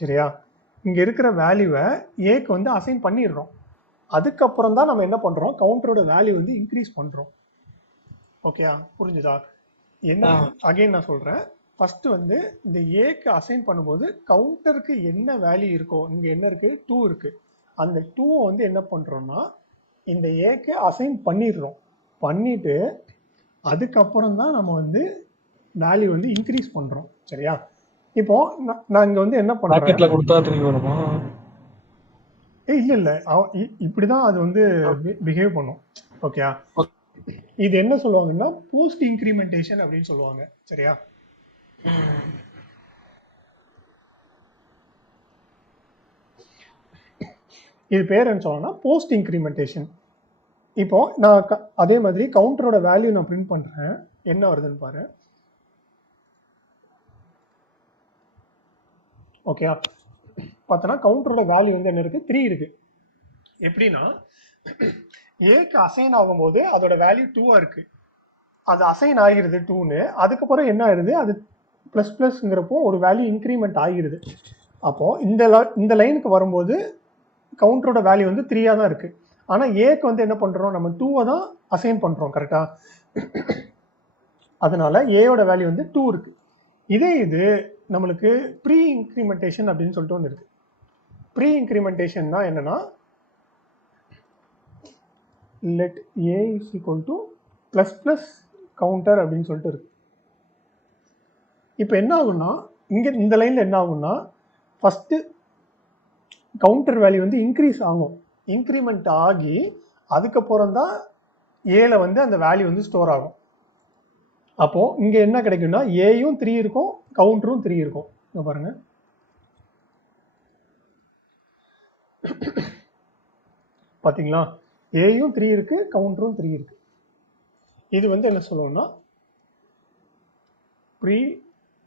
சரியா? இங்கே இருக்கிற வேல்யூவை ஏக்கு வந்து அசைன் பண்ணிடுறோம். அதுக்கப்புறம் தான் நம்ம என்ன பண்ணுறோம், கவுண்டரோட வேல்யூ வந்து இன்க்ரீஸ் பண்ணுறோம். ஓகேயா? புரிஞ்சுதா? என்ன அகைன் நான் சொல்கிறேன். ஃபஸ்ட்டு வந்து இந்த ஏக்கு அசைன் பண்ணும்போது கவுண்டருக்கு என்ன வேல்யூ இருக்கோ, இங்கே என்ன இருக்குது, 2 இருக்குது. அந்த 2வை வந்து என்ன பண்ணுறோம்னா இந்த ஏக்கு அசைன் பண்ணிடுறோம். பண்ணிவிட்டு அதுக்கப்புறம் தான் நம்ம வந்து வேல்யூ வந்து இன்க்ரீஸ் பண்ணுறோம். சரியா? இப்போ நான் இங்கே வந்து என்ன பண்ணுறேன், கொடுத்தா திரும்பி வருமா? இல்லை இப்படி தான் அது வந்து பிஹேவ் பண்ணும். ஓகே. இது என்ன சொல்லுவாங்கன்னா போஸ்ட் இன்க்ரிமெண்டேஷன் அப்படின்னு சொல்லுவாங்க. சரியா? இது பேர் என்ன சொல்லணும்னா போஸ்ட் இன்க்ரிமெண்டேஷன். இப்போ நான் அதே மாதிரி கவுண்டரோட வேல்யூ நான் பிரிண்ட் பண்றேன், என்ன வருதுன்னு பாரு. ஓகே, பார்த்தோன்னா கவுண்டரோட வேல்யூ வந்து என்ன இருக்கு, 3 இருக்கு. எப்படின்னா ஏக்கு அசைன் ஆகும்போது அதோட வேல்யூ 2 இருக்கு, அது அசைன் ஆகிருது 2ன்னு. அதுக்கப்புறம் என்ன ஆயிடுது, அது ப்ளஸ் ப்ளஸ்ங்கிறப்போ ஒரு வேல்யூ இன்க்ரிமெண்ட் ஆகிருது. அப்போ இந்த லைனுக்கு வரும்போது கவுண்டரோட வேல்யூ வந்து 3 தான் இருக்கு. ஆனால் ஏக்கு வந்து என்ன பண்ணுறோம், நம்ம 2 தான் அசைன் பண்ணுறோம். கரெக்டாக? அதனால ஏயோட வேல்யூ வந்து 2 இருக்கு. இது நம்மளுக்கு ப்ரீ இன்க்ரிமெண்டேஷன் அப்படின்னு சொல்லிட்டு ஒன்று இருக்கு. ப்ரீ இன்க்ரிமெண்டேஷன்னா என்னன்னா, let a is equal to plus plus counter அப்படின்னு சொல்லிட்டு இருக்கு. இப்போ என்ன ஆகும்னா, இங்கே இந்த லைனில் என்ன ஆகும்னா, ஃபஸ்ட்டு கவுண்டர் வேல்யூ வந்து இன்க்ரீஸ் ஆகும். இன்க்ரிமெண்ட் ஆகி அதுக்கப்புறம் தான் ஏல வந்து அந்த வேல்யூ வந்து ஸ்டோர் ஆகும். அப்போ இங்க என்ன கிடைக்கும்னா ஏயும் 3 இருக்கும், கவுண்டரும் 3 இருக்கும். இங்க பாருங்க, பாத்தீங்களா? ஏயும் 3 இருக்கு, கவுண்டரும் 3 இருக்கு. இது வந்து என்ன சொல்லுவோம்னா ப்ரீ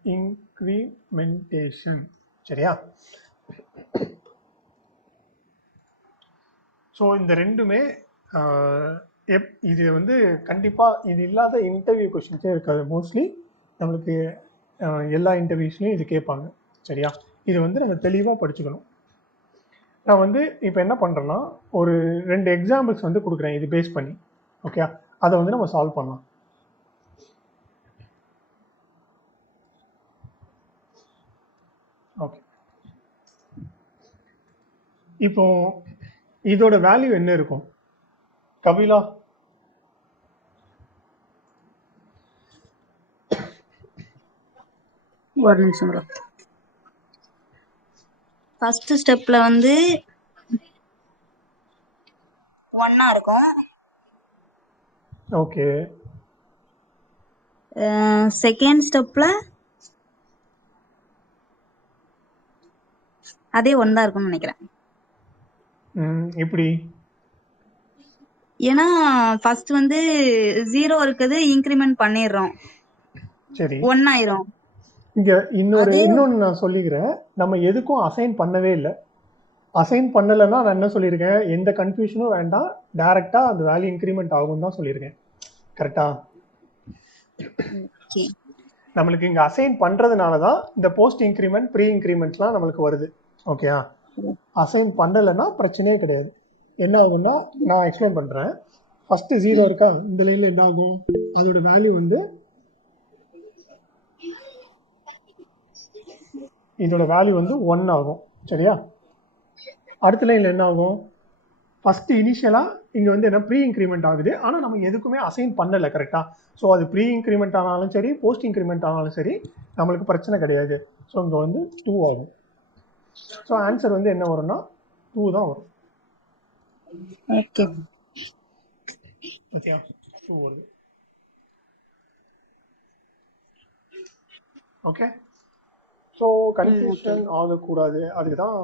இன்க்ரிமெண்டேஷன். சரியா? ஸோ இந்த ரெண்டுமே இது வந்து கண்டிப்பாக இது இல்லாத இன்டர்வியூ கொஸ்டின்ஸே இருக்காது. மோஸ்ட்லி நம்மளுக்கு எல்லா இன்டர்வியூஸ்லையும் இது கேட்பாங்க. சரியா? இது வந்து நம்ம தெளிவாக படிச்சுக்கணும். நான் வந்து இப்போ என்ன பண்ணுறேன்னா ஒரு 2 எக்ஸாம்பிள்ஸ் வந்து கொடுக்குறேன் இது பேஸ் பண்ணி. ஓகே, அதை வந்து நம்ம சால்வ் பண்ணலாம். ஓகே, இப்போ இதோட வேல்யூ என்ன இருக்கும் கபிலா? ஒரு நிமிஷம் ப்ரோ. ஃபர்ஸ்ட் ஸ்டெப்ல வந்து 1 இருக்கும். ஓகே, செகண்ட் ஸ்டெப்ல அதே 1 தான் இருக்கும்னு நினைக்கிறேன். எப்படி? ஏன்னா ஃபர்ஸ்ட் வந்து 0 இருக்குது, இன்க்ரிமெண்ட் பண்ணிடுறோம், சரி, 1 ஆயிரும். இங்க அதே இன்னொன்னு நான் சொல்லிக்கிறேன். நம்ம எதுக்கும் அசைன் பண்ணவே இல்லை. அசைன் பண்ணலைன்னா நான் என்ன சொல்லியிருக்கேன், எந்த கன்ஃபியூஷனும் வேண்டாம், டைரக்டா அந்த வேல்யூ இன்க்ரிமெண்ட் ஆகும் தான் சொல்லியிருக்கேன். கரெக்டா? ஓகே. நம்மளுக்கு இங்க அசைன் பண்றதுனால தான் இந்த போஸ்ட் இன்க்ரிமெண்ட் ப்ரீ இன்க்ரிமெண்ட்லாம் நம்மளுக்கு வருது. ஓகேயா? அசைன் பண்ணலைன்னா பிரச்சனையே கிடையாது. என்ன ஆகும்னா நான் எக்ஸ்பிளைன் பண்றேன். ஃபர்ஸ்ட் 0 இருக்கா, இந்த லைன்ல என்ன ஆகும், அதோட வேல்யூ வந்து இதோட வேல்யூ வந்து 1 ஆகும். சரியா? அடுத்த லைன்ல என்ன ஆகும், ஃபர்ஸ்ட் இனிஷியலா இங்க வந்து என்ன ப்ரீ இன்க்ரிமெண்ட் ஆகுது, ஆனா நம்ம எதுக்குமே அசைன் பண்ணல. கரெக்டா? ஸோ அது ப்ரீ இன்க்ரிமெண்ட் ஆனாலும் சரி, போஸ்ட் இன்க்ரிமெண்ட் ஆனாலும் சரி, நம்மளுக்கு பிரச்சனை கிடையாது. ஸோ இங்க வந்து 2 ஆகும். ஸோ ஆன்சர் வந்து என்ன வரும்னா 2 தான் வரும். ஓகே. ஓகே, 2 வருது. ஓகே, ஸோ கன்ஃபியூஷன் ஆகக்கூடாது, அதுக்கு தான்.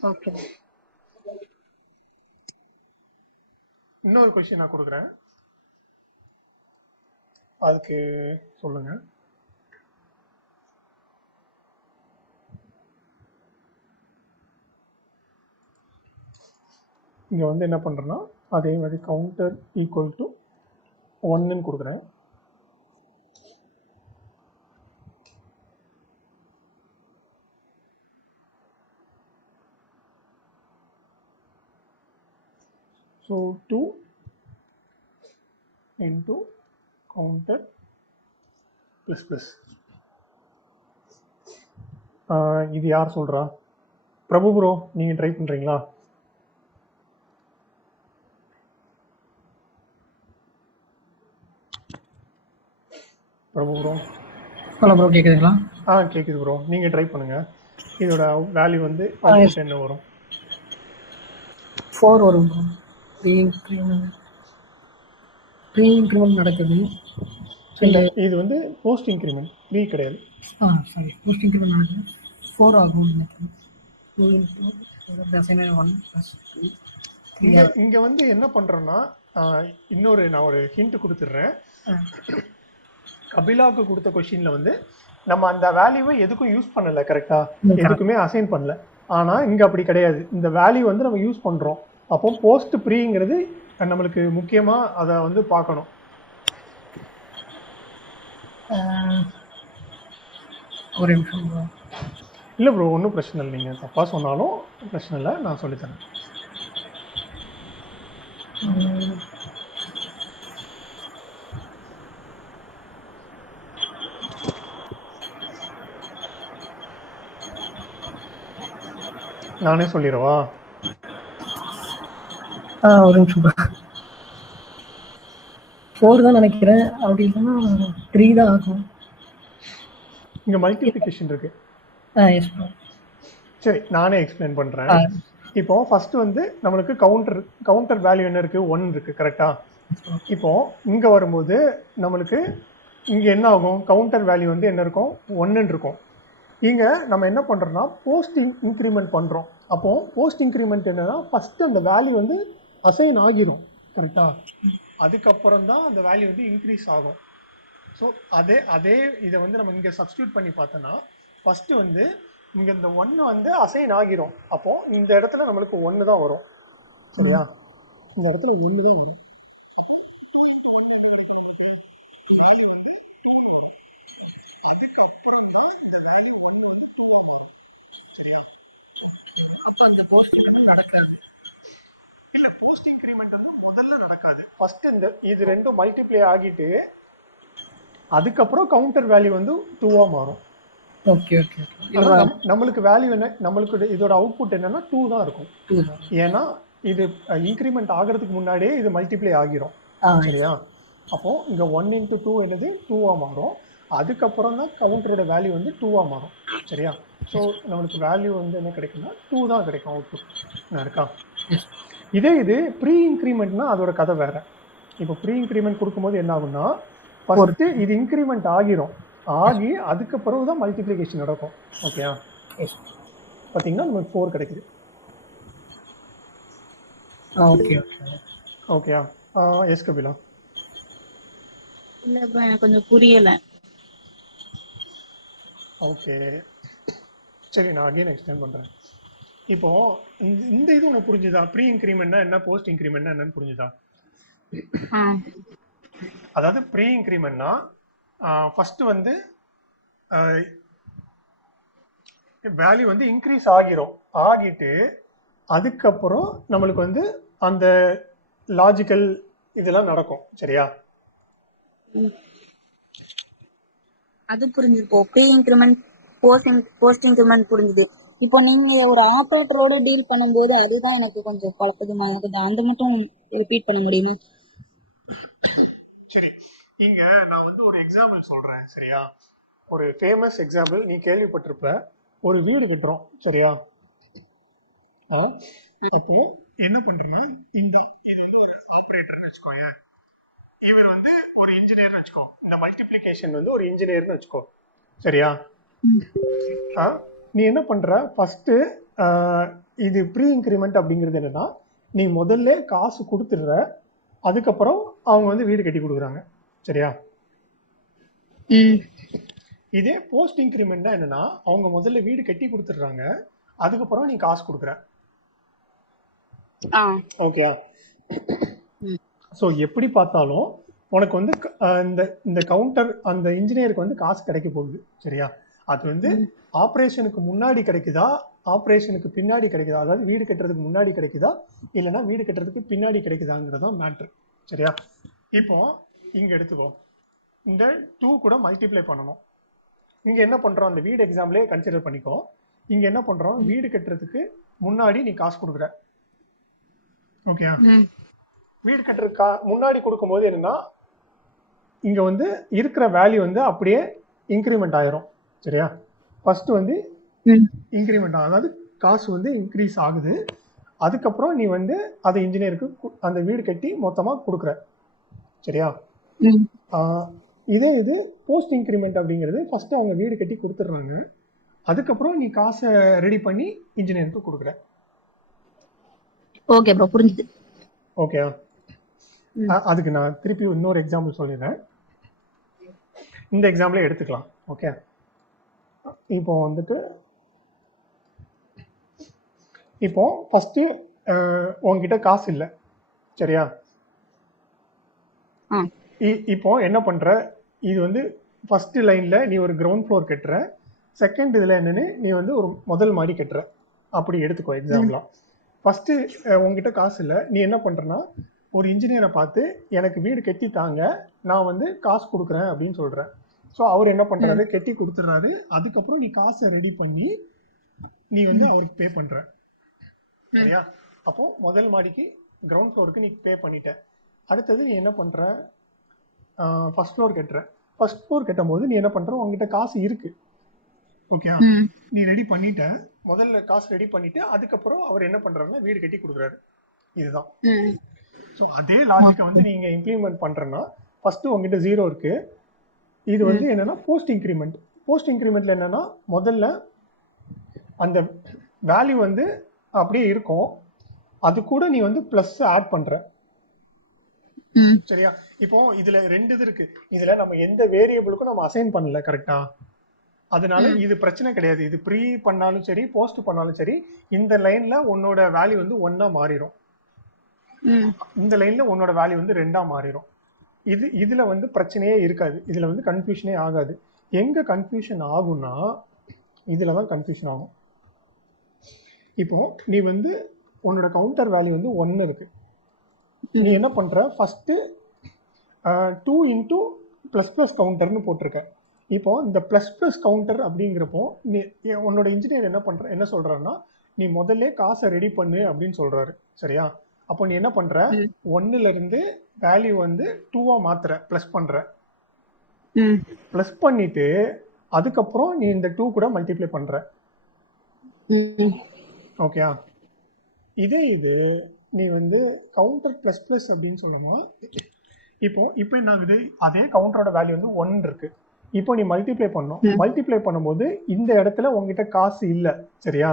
ஓகே. இன்னொரு கொஸ்டின் நான் கொடுக்குறேன், அதுக்கு சொல்லுங்க. இங்கே வந்து என்ன பண்ணுறேன்னா அதே மாதிரி கவுண்டர் ஈக்குவல் டு 1ன்னு கொடுக்குறேன். So 2 into counter plus plus. இது யார் சொல்கிறா? பிரபு ப்ரோ, நீங்கள் ட்ரை பண்ணுறீங்களா? பிரபு ப்ரோ. ஹலோ ப்ரோ, கேட்குதுங்களா? கேட்குது ப்ரோ, நீங்கள் ட்ரை பண்ணுங்கள். இதோட வேல்யூ வந்து அவுட்புட் என்ன வரும்? 4 வரும் ப்ரோ. ப்ரீ இன்க்ரிமெண்ட் நடக்குது. இல்லை, இது வந்து போஸ்ட் இன்க்ரிமெண்ட், ப்ரீ கிடையாது. சாரி, போஸ்ட் இன்க்ரிமெண்ட் நடக்குது. 4 ஆகும் நினைக்கிறேன். 2 into 1 + 2. இங்கே வந்து என்ன பண்ணுறோன்னா இன்னொரு நான் ஒரு ஹிண்ட் கொடுத்துட்றேன். கபிலாவுக்கு கொடுத்த கொஸ்டின்ல வந்து நம்ம அந்த வேல்யூவை எதுக்கும் யூஸ் பண்ணல. கரெக்டா? எதுக்குமே அசைன் பண்ணல. ஆனா இங்க அப்படி கிடையாது, இந்த வேல்யூ வந்து நம்ம யூஸ் பண்றோம். அப்போ போஸ்ட் ப்ரீங்கிறது நம்மளுக்கு முக்கியமா அதை வந்து பார்க்கணும். ஒரு நிமிஷம் ப்ரோ. இல்லை ப்ரோ, ஒன்றும் பிரச்சனை இல்லை, நீங்கள் தப்பாக சொன்னாலும் பிரச்சனை இல்லை, நான் சொல்லித்தரேன். நானே சொல்லிடுவா? ஒரு நிமிஷம் ப்ரோ. 4 தான் நினைக்கிறேன், அப்படி இல்லைன்னா 3 தான் ஆகும். இங்க மல்டிப்ளிகேஷன் இருக்கு. Yes bro. சரி, நானே எக்ஸ்பிளைன் பண்றேன். இப்போ ஃபர்ஸ்ட் வந்து நம்மளுக்கு கவுண்டர் வேல்யூ என்ன இருக்கு, 1 இருக்கு. கரெக்டா? இப்போ இங்க வரும்போது நம்மளுக்கு இங்க என்ன ஆகும், கவுண்டர் வேல்யூ வந்து என்ன இருக்கும், 1 இருக்கும். இங்க நம்ம என்ன பண்றோம்னா போஸ்ட் இன்க்ரிமெண்ட் பண்றோம். அப்போ போஸ்ட் இன்க்ரிமெண்ட் என்னன்னா ஃபர்ஸ்ட் அந்த வேல்யூ வந்து அசைன் ஆகிரும். கரெக்டா? அதுக்கப்புறம் தான் அந்த வேல்யூ வந்து இன்க்ரீஸ் ஆகும். ஸோ அதே இதை வந்து நம்ம இங்கே சப்ஸ்டியூட் பண்ணி பார்த்தோன்னா ஃபர்ஸ்ட் வந்து இங்கே இந்த 1 வந்து அசைன் ஆகிரும். அப்போ இந்த இடத்துல நம்மளுக்கு 1 தான் வரும். சரியா? இந்த இடத்துல 1 தான் வரும். அதுக்கப்புறம் தான் இந்த வேல்யூ 1 வந்து 2 ஆகும். சரியா? அந்த போஸ்ட் இன்க்ரிமெண்ட் நடக்காது. இல்ல போஸ்ட் இன்க்ரிமெண்ட் வந்து முதல்ல நடக்காது. ஃபர்ஸ்ட் இந்த இது ரெண்டும் மல்டிப்ளை ஆகிட்டு அதுக்கப்புறம் கவுண்டர் வேல்யூ வந்து 2ஆ மாறும். Okay okay okay. ஆனா நம்மளுக்கு வேல்யூ என்ன, நம்மளுக்கு இதோட அவுட்புட் என்னன்னா 2 தான் இருக்கும். ஏன்னா இது இன்க்ரிமெண்ட் ஆகிறதுக்கு முன்னாடியே இது மல்டிப்ளை ஆகிரும். சரியா? அப்போ இங்க 1 into 2 என்னது 2ஆ மாறும். அதுக்கப்புறம் தான் கவுண்டரோட வேல்யூ வந்து 2ஆ மாறும். சரியா? ஸோ நம்மளுக்கு வேல்யூ வந்து என்ன கிடைக்கும்னா 2 தான் கிடைக்கும் அவுட்புட் இருக்கா. இதே இது ப்ரீ இன்க்ரிமெண்ட்னா அதோட கதை வேற. இப்போ ப்ரீ இன்க்ரிமெண்ட் கொடுக்கும்போது என்ன ஆகும்னா ஃபர்ஸ்ட் இது இன்க்ரிமெண்ட் ஆகிரும், ஆகி அதுக்கு பிறகு தான் மல்டிப்ளிகேஷன் நடக்கும். ஓகேயா? பார்த்தீங்கன்னா நமக்கு 4 கிடைக்குது. ஓகே ஓகே ஓகேயா? எஸ் கபிலா. இல்ல bro, எனக்கு கொஞ்சம் புரியல. ஓகே சரி, நான் அகைன் எக்ஸ்பிளைன் பண்றேன். இப்போ இந்த இது உனக்கு புரிஞ்சுதா? ப்ரீ இன்க்ரிமெண்ட்னா என்ன, போஸ்ட் இன்க்ரிமெண்ட்னா என்னன்னு புரிஞ்சுதா? அதாவது ப்ரீ இன்க்ரிமெண்ட்னா ஃபர்ஸ்ட் வந்து வேல்யூ வந்து இன்க்ரீஸ் ஆகிரும், ஆகிட்டு அதுக்கப்புறம் நம்மளுக்கு வந்து அந்த லாஜிக்கல் இதெல்லாம் நடக்கும். சரியா? அது புரிஞ்சுது. இப்போ ப்ரீ இன்க்ரிமெண்ட் போஸ்ட் இன்க்ரிமெண்ட் புரிஞ்சுது. இப்போ நீங்க ஒரு ஆப்ரேட்டரோட டீல் பண்ணும்போது அதுதான் எனக்கு கொஞ்சம் குழப்பதுமா. கொஞ்சம் அந்த மட்டும் ரிப்பீட் பண்ண முடியுமா? சரி, இங்க நான் வந்து ஒரு எக்ஸாம்பிள் சொல்றேன். சரியா? ஒரு ஃபேமஸ் எக்ஸாம்பிள் நீ கேள்விப்பட்டிருப்ப. ஒரு வீடு கட்டுறோம். சரியா? இப்போ என்ன பண்றோம்னா இந்த இது வந்து ஒரு ஆப்ரேட்டர்னு வச்சுக்கோங்க, இவர் வந்து ஒரு இன்ஜினியர்னு வச்சுக்கோ, இந்த மல்டிப்ளிகேஷன் வந்து ஒரு இன்ஜினியர்னு வச்சுக்கோ. சரியா? நீ என்ன பண்ற ஃபர்ஸ்ட், இது ப்ரீ இன்க்ரிமெண்ட் அப்படிங்கிறது என்னன்னா நீ முதல்ல காசு கொடுத்துடுற, அதுக்கப்புறம் அவங்க வந்து வீடு கட்டி கொடுக்குறாங்க. சரியா? இதே போஸ்ட் இன்க்ரிமெண்ட்னா என்னன்னா அவங்க முதல்ல வீடு கட்டி கொடுத்துடுறாங்க, அதுக்கப்புறம் நீ காசு கொடுக்குற. ஓகே. ஸோ எப்படி பார்த்தாலும் உனக்கு வந்து இந்த கவுண்டர் அந்த இன்ஜினியருக்கு வந்து காசு கிடைக்க போகுது. சரியா? அது வந்து ஆப்ரேஷனுக்கு முன்னாடி கிடைக்குதா, ஆப்ரேஷனுக்கு பின்னாடி கிடைக்குதா, அதாவது வீடு கட்டுறதுக்கு முன்னாடி கிடைக்குதா இல்லைன்னா வீடு கட்டுறதுக்கு பின்னாடி கிடைக்குதாங்கிறது தான் மேட்ரு. சரியா? இப்போ இங்க எடுத்துக்கோ, இந்த 2 கூட மல்டிப்ளை பண்ணணும். இங்க என்ன பண்றோம், அந்த வீடு எக்ஸாம்பிளே கன்சிடர் பண்ணிக்கோ. இங்க என்ன பண்றோம், வீடு கட்டுறதுக்கு முன்னாடி நீ காசு கொடுக்குற. ஓகே. வீடு கட்டுறதுக்கு முன்னாடி கொடுக்கும்போது என்னன்னா இங்க வந்து இருக்கிற வேல்யூ வந்து அப்படியே இன்க்ரிமெண்ட் ஆயிரும். சரியா? ஃபர்ஸ்ட் வந்து இன்க்ரிமெண்ட் ஆகும், அதாவது காசு வந்து இன்க்ரீஸ் ஆகுது, அதுக்கப்புறம் நீ வந்து அதை இன்ஜினியருக்கு அந்த வீடு கட்டி மொத்தமா கொடுக்குற. சரியா? இதே இது போஸ்ட் இன்க்ரிமெண்ட் அப்படிங்கிறது ஃபர்ஸ்ட் அவங்க வீடு கட்டி கொடுத்துட்றாங்க, அதுக்கப்புறம் நீ காசை ரெடி பண்ணி இன்ஜினியருக்கு கொடுக்குற. ஓகே ப்ரோ, புரிஞ்சுது. ஓகே. அதுக்கு நான் திருப்பி இன்னொரு எக்ஸாம்பிள் சொல்லிடுறேன். இந்த எக்ஸாம்பிளே எடுத்துக்கலாம். ஓகே. இப்போ வந்துட்டு இப்போ ஃபர்ஸ்ட் உங்ககிட்ட காசு இல்லை. சரியா? இப்போ என்ன பண்ற, இது வந்து ஃபர்ஸ்ட் லைன்ல நீ ஒரு கிரவுண்ட் ஃப்ளோர் கட்டுற, செகண்ட் இதுல என்னன்னு நீ வந்து ஒரு முதல் மாடி கட்டுற. அப்படி எடுத்துக்கோ எக்ஸாம்பிளா. ஃபர்ஸ்ட் உங்ககிட்ட காசு இல்லை, நீ என்ன பண்றனா ஒரு இன்ஜினியரை பார்த்து எனக்கு வீடு கட்டி தாங்க, நான் வந்து காசு கொடுக்குறேன் அப்படின்னு சொல்றேன். ஸோ அவர் என்ன பண்றாரு, கட்டி கொடுத்துட்றாரு, அதுக்கப்புறம் நீ காசை ரெடி பண்ணி நீ வந்து அவருக்கு பே பண்ற. சரியா? அப்போ முதல் மாடிக்கு கிரவுண்ட் ஃப்ளோருக்கு நீ பே பண்ணிட்ட. அடுத்தது நீ என்ன பண்ற, ஃபர்ஸ்ட் ஃப்ளோர் கட்டுற. ஃபர்ஸ்ட் ஃப்ளோர் கட்டும் போது நீ என்ன பண்ற, உங்ககிட்ட காசு இருக்கு. ஓகே. நீ ரெடி பண்ணிட்ட, முதல்ல காசு ரெடி பண்ணிட்டு அதுக்கப்புறம் அவர் என்ன பண்றாருன்னா வீடு கட்டி கொடுக்குறாரு. இதுதான். ஸோ அதே லாஜிக்கை வந்து நீங்க இம்ப்ளிமெண்ட் பண்றேன்னா ஃபர்ஸ்ட் உங்ககிட்ட 0 இருக்கு. இது வந்து என்னன்னா போஸ்ட் இன்க்ரிமெண்ட். போஸ்ட் இன்க்ரிமெண்ட்ல என்னன்னா முதல்ல அந்த வேல்யூ வந்து அப்படியே இருக்கும், அது கூட நீ வந்து பிளஸ் ஆட் பண்ற. சரியா? இப்போ இதுல 2 இது இருக்கு, இதுல நம்ம எந்த வேரியபிளுக்கும் நம்ம அசைன் பண்ணல. கரெக்டா? அதனால இது பிரச்சனை கிடையாது. இது ப்ரீ பண்ணாலும் சரி போஸ்ட் பண்ணாலும் சரி, இந்த லைன்ல உன்னோட வேல்யூ வந்து 1ஆ மாறிடும், இந்த லைன்ல உன்னோட வேல்யூ வந்து 2ஆ மாறிடும். இதுல வந்து பிரச்சனையே இருக்காது, இதுல வந்து கன்ஃபியூஷனே ஆகாது. எங்க கன்ஃபியூஷன் ஆகும்னா இதுல தான் கன்ஃபியூஷன் ஆகும். இப்போ நீ வந்து உன்னோட கவுண்டர் வேல்யூ வந்து 1 இருக்கு. நீ என்ன பண்ற ஃபர்ஸ்ட் 2 இன்டூ ப்ளஸ் ப்ளஸ் கவுண்டர்னு போட்டிருக்க. இப்போ இந்த ப்ளஸ் ப்ளஸ் கவுண்டர் அப்படிங்கிறப்போ நீ உன்னோட இன்ஜினியர் என்ன சொல்றாருன்னா, நீ முதல்ல காசை ரெடி பண்ணு அப்படின்னு சொல்றாரு. சரியா? அப்போ நீ என்ன பண்ற, 1ல இருந்து வேல்யூ வந்து 2வா மாத்துற, ப்ளஸ் பண்ற. ப்ளஸ் பண்ணிட்டு அதுக்கப்புறம் நீ இந்த 2 கூட மல்டிப்ளை பண்ற. ஓகே, இது நீ வந்து கவுண்டர் ப்ளஸ் ப்ளஸ் அப்படின்னு சொல்லணும். இப்போ என்ன ஆகுது, அதே கவுண்டரோட வேல்யூ வந்து 1 இருக்கு. இப்போ நீ மல்டிப்ளை பண்ணும். மல்டிப்ளை பண்ணும்போது இந்த இடத்துல உங்ககிட்ட காசு இல்லை. சரியா?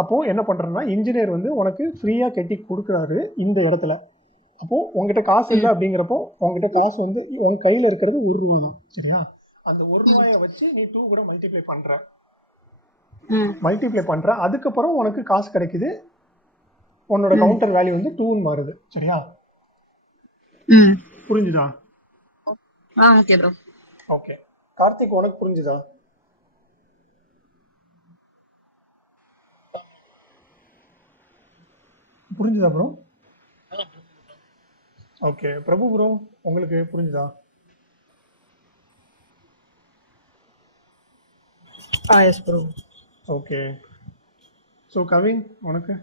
அப்போ என்ன பண்றேன்னா, இன்ஜினியர் வந்து உனக்கு ஃப்ரீயா கட்டி கொடுக்குறாரு இந்த இடத்துல. அப்போ உங்ககிட்ட காசு இல்லை அப்படிங்கிறப்போ உங்ககிட்ட காசு வந்து உன் கையில இருக்கிறது 1 ரூபா தான். சரியா? அந்த 1 ரூபாயை வச்சு நீ 2 கூட மல்டிப்ளை பண்ற. அதுக்கப்புறம் உனக்கு காசு கிடைக்குது. உன்னோட கவுண்டர் வேல்யூ வந்து 2ன்னு மாறுது. சரியா? புரிஞ்சுதா? Okay bro. ஓகே, கார்த்திக் உனக்கு புரிஞ்சுதா? புரிஞ்சுதா ப்ரோ? ஓகே, பிரபு ப்ரோ உங்களுக்கு புரிஞ்சுதா? Yes bro. Okay, so Kavin உனக்கு?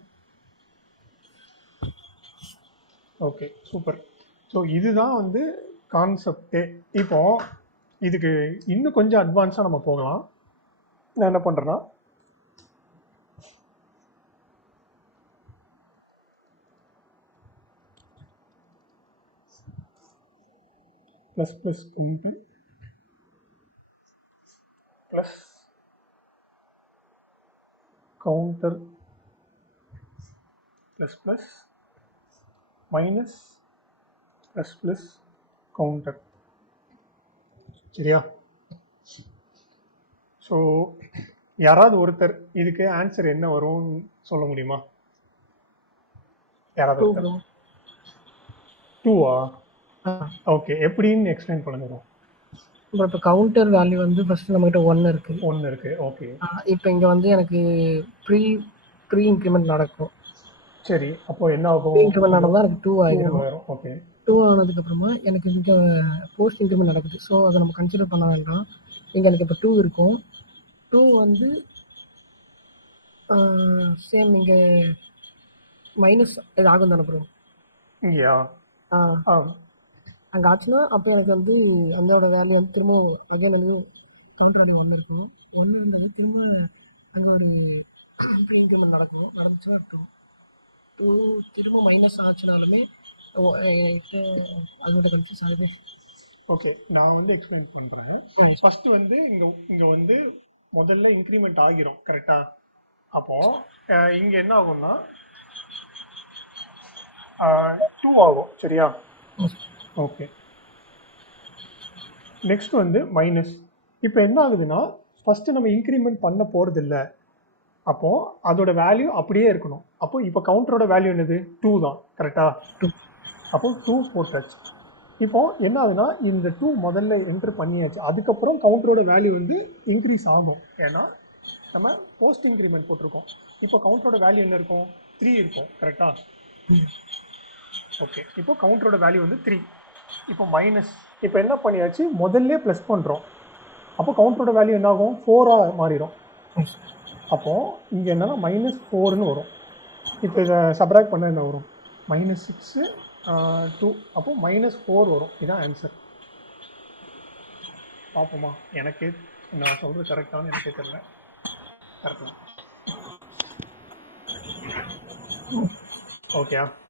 Okay, super. ஸோ இதுதான் வந்து கான்செப்டே. இப்போ இதுக்கு இன்னும் கொஞ்சம் அட்வான்ஸாக நம்ம போகலாம். நான் என்ன பண்ணுறேன்னா, plus plus plus counter plus plus minus plus plus counter. சரியா? ஸோ யாராவது ஒருத்தர் இதுக்கு ஆன்சர் என்ன வரும்னு சொல்ல முடியுமா? யாராவது ஒருத்தர்? 2வா? ஓகே, எப்படின்னு எக்ஸ்பிளைன் பண்ணுங்க. இப்போ கவுண்டர் வேல்யூ வந்து ஃபர்ஸ்ட் நம்மகிட்ட 1 இருக்கு. 1 இருக்கு. ஓகே, இப்போ இங்க வந்து எனக்கு ப்ரீ இன்க்ரிமெண்ட் நடக்கும். சரி, அப்போ என்ன ஆகும்? ப்ரீ இன்க்ரிமெண்ட் நடந்தா எனக்கு 2 ஆயிடும். ஓகே, 2 ஆனதுக்கு அப்புறமா எனக்கு இங்க போஸ்ட் இன்க்ரிமெண்ட் நடக்குது. ஸோ அதை நம்ம கன்சிடர் பண்ண வேண்டாம். இங்க எனக்கு இப்போ 2 இருக்கும். 2 வந்து சேம் இங்க மைனஸ் இது ஆகும் தானே ப்ரோ? இங்கயா? அங்கே ஆச்சுன்னா அப்போ எனக்கு வந்து அதோட வேல்யூ வந்து திரும்ப அகைன் வந்து கவுண்டர் வேல்யூ 1 இருக்கும். 1 இருந்தது திரும்ப அங்கே ஒரு ப்ரீ இன்க்ரிமெண்ட் நடந்துச்சுன்னா 2 திரும்ப மைனஸ் ஆச்சுனாலுமே இப்போ அதோட கன்ஃபியூஸ் ஆகுது. ஓகே, நான் வந்து எக்ஸ்பிளைன் பண்ணுறேன். ஃபர்ஸ்ட் வந்து இங்கே வந்து முதல்ல இன்க்ரிமெண்ட் ஆகிரும். கரெக்டா? அப்போ இங்கே என்ன ஆகும்னா 2 ஆகும். சரியா? ஓகே, நெக்ஸ்ட் வந்து மைனஸ். இப்போ என்ன ஆகுதுன்னா, ஃபர்ஸ்ட் நம்ம இன்க்ரிமெண்ட் பண்ண போகிறது இல்லை. அப்போ அதோட வேல்யூ அப்படியே இருக்கணும். அப்போ இப்போ கவுண்டரோட வேல்யூ என்னது? 2 தான். கரெக்டா? அப்போ 2 போட்டாச்சு. இப்போ என்ன ஆகுதுன்னா, இந்த 2 முதல்ல என்டர் பண்ணியாச்சு. அதுக்கப்புறம் கவுண்டரோட வேல்யூ வந்து இன்க்ரீஸ் ஆகும். ஏன்னா நம்ம போஸ்ட் இன்க்ரிமெண்ட் போட்டிருக்கோம். இப்போ கவுண்டரோட வேல்யூ என்ன இருக்கும்? 3 இருக்கும். கரெக்டா? ஓகே, இப்போ கவுண்டரோட வேல்யூ வந்து 3. இப்போ மைனஸ். இப்போ என்ன பண்ணியாச்சு, முதல்ல ப்ளஸ் பண்ணுறோம். அப்போ கவுண்டரோட வேல்யூ என்ன ஆகும்? 4ஆக மாறிடும். அப்போ இங்கே என்னன்னா -4ன்னு வரும். இப்போ இதை சப்ராக்ட் பண்ண என்ன வரும்? -6 2. அப்போ -4 வரும். இதுதான் ஆன்சர். பார்ப்போமா? எனக்கு நான் சொல்றது கரெக்டானு எனக்கே தெரியல. கரெக்டா? ஓகே.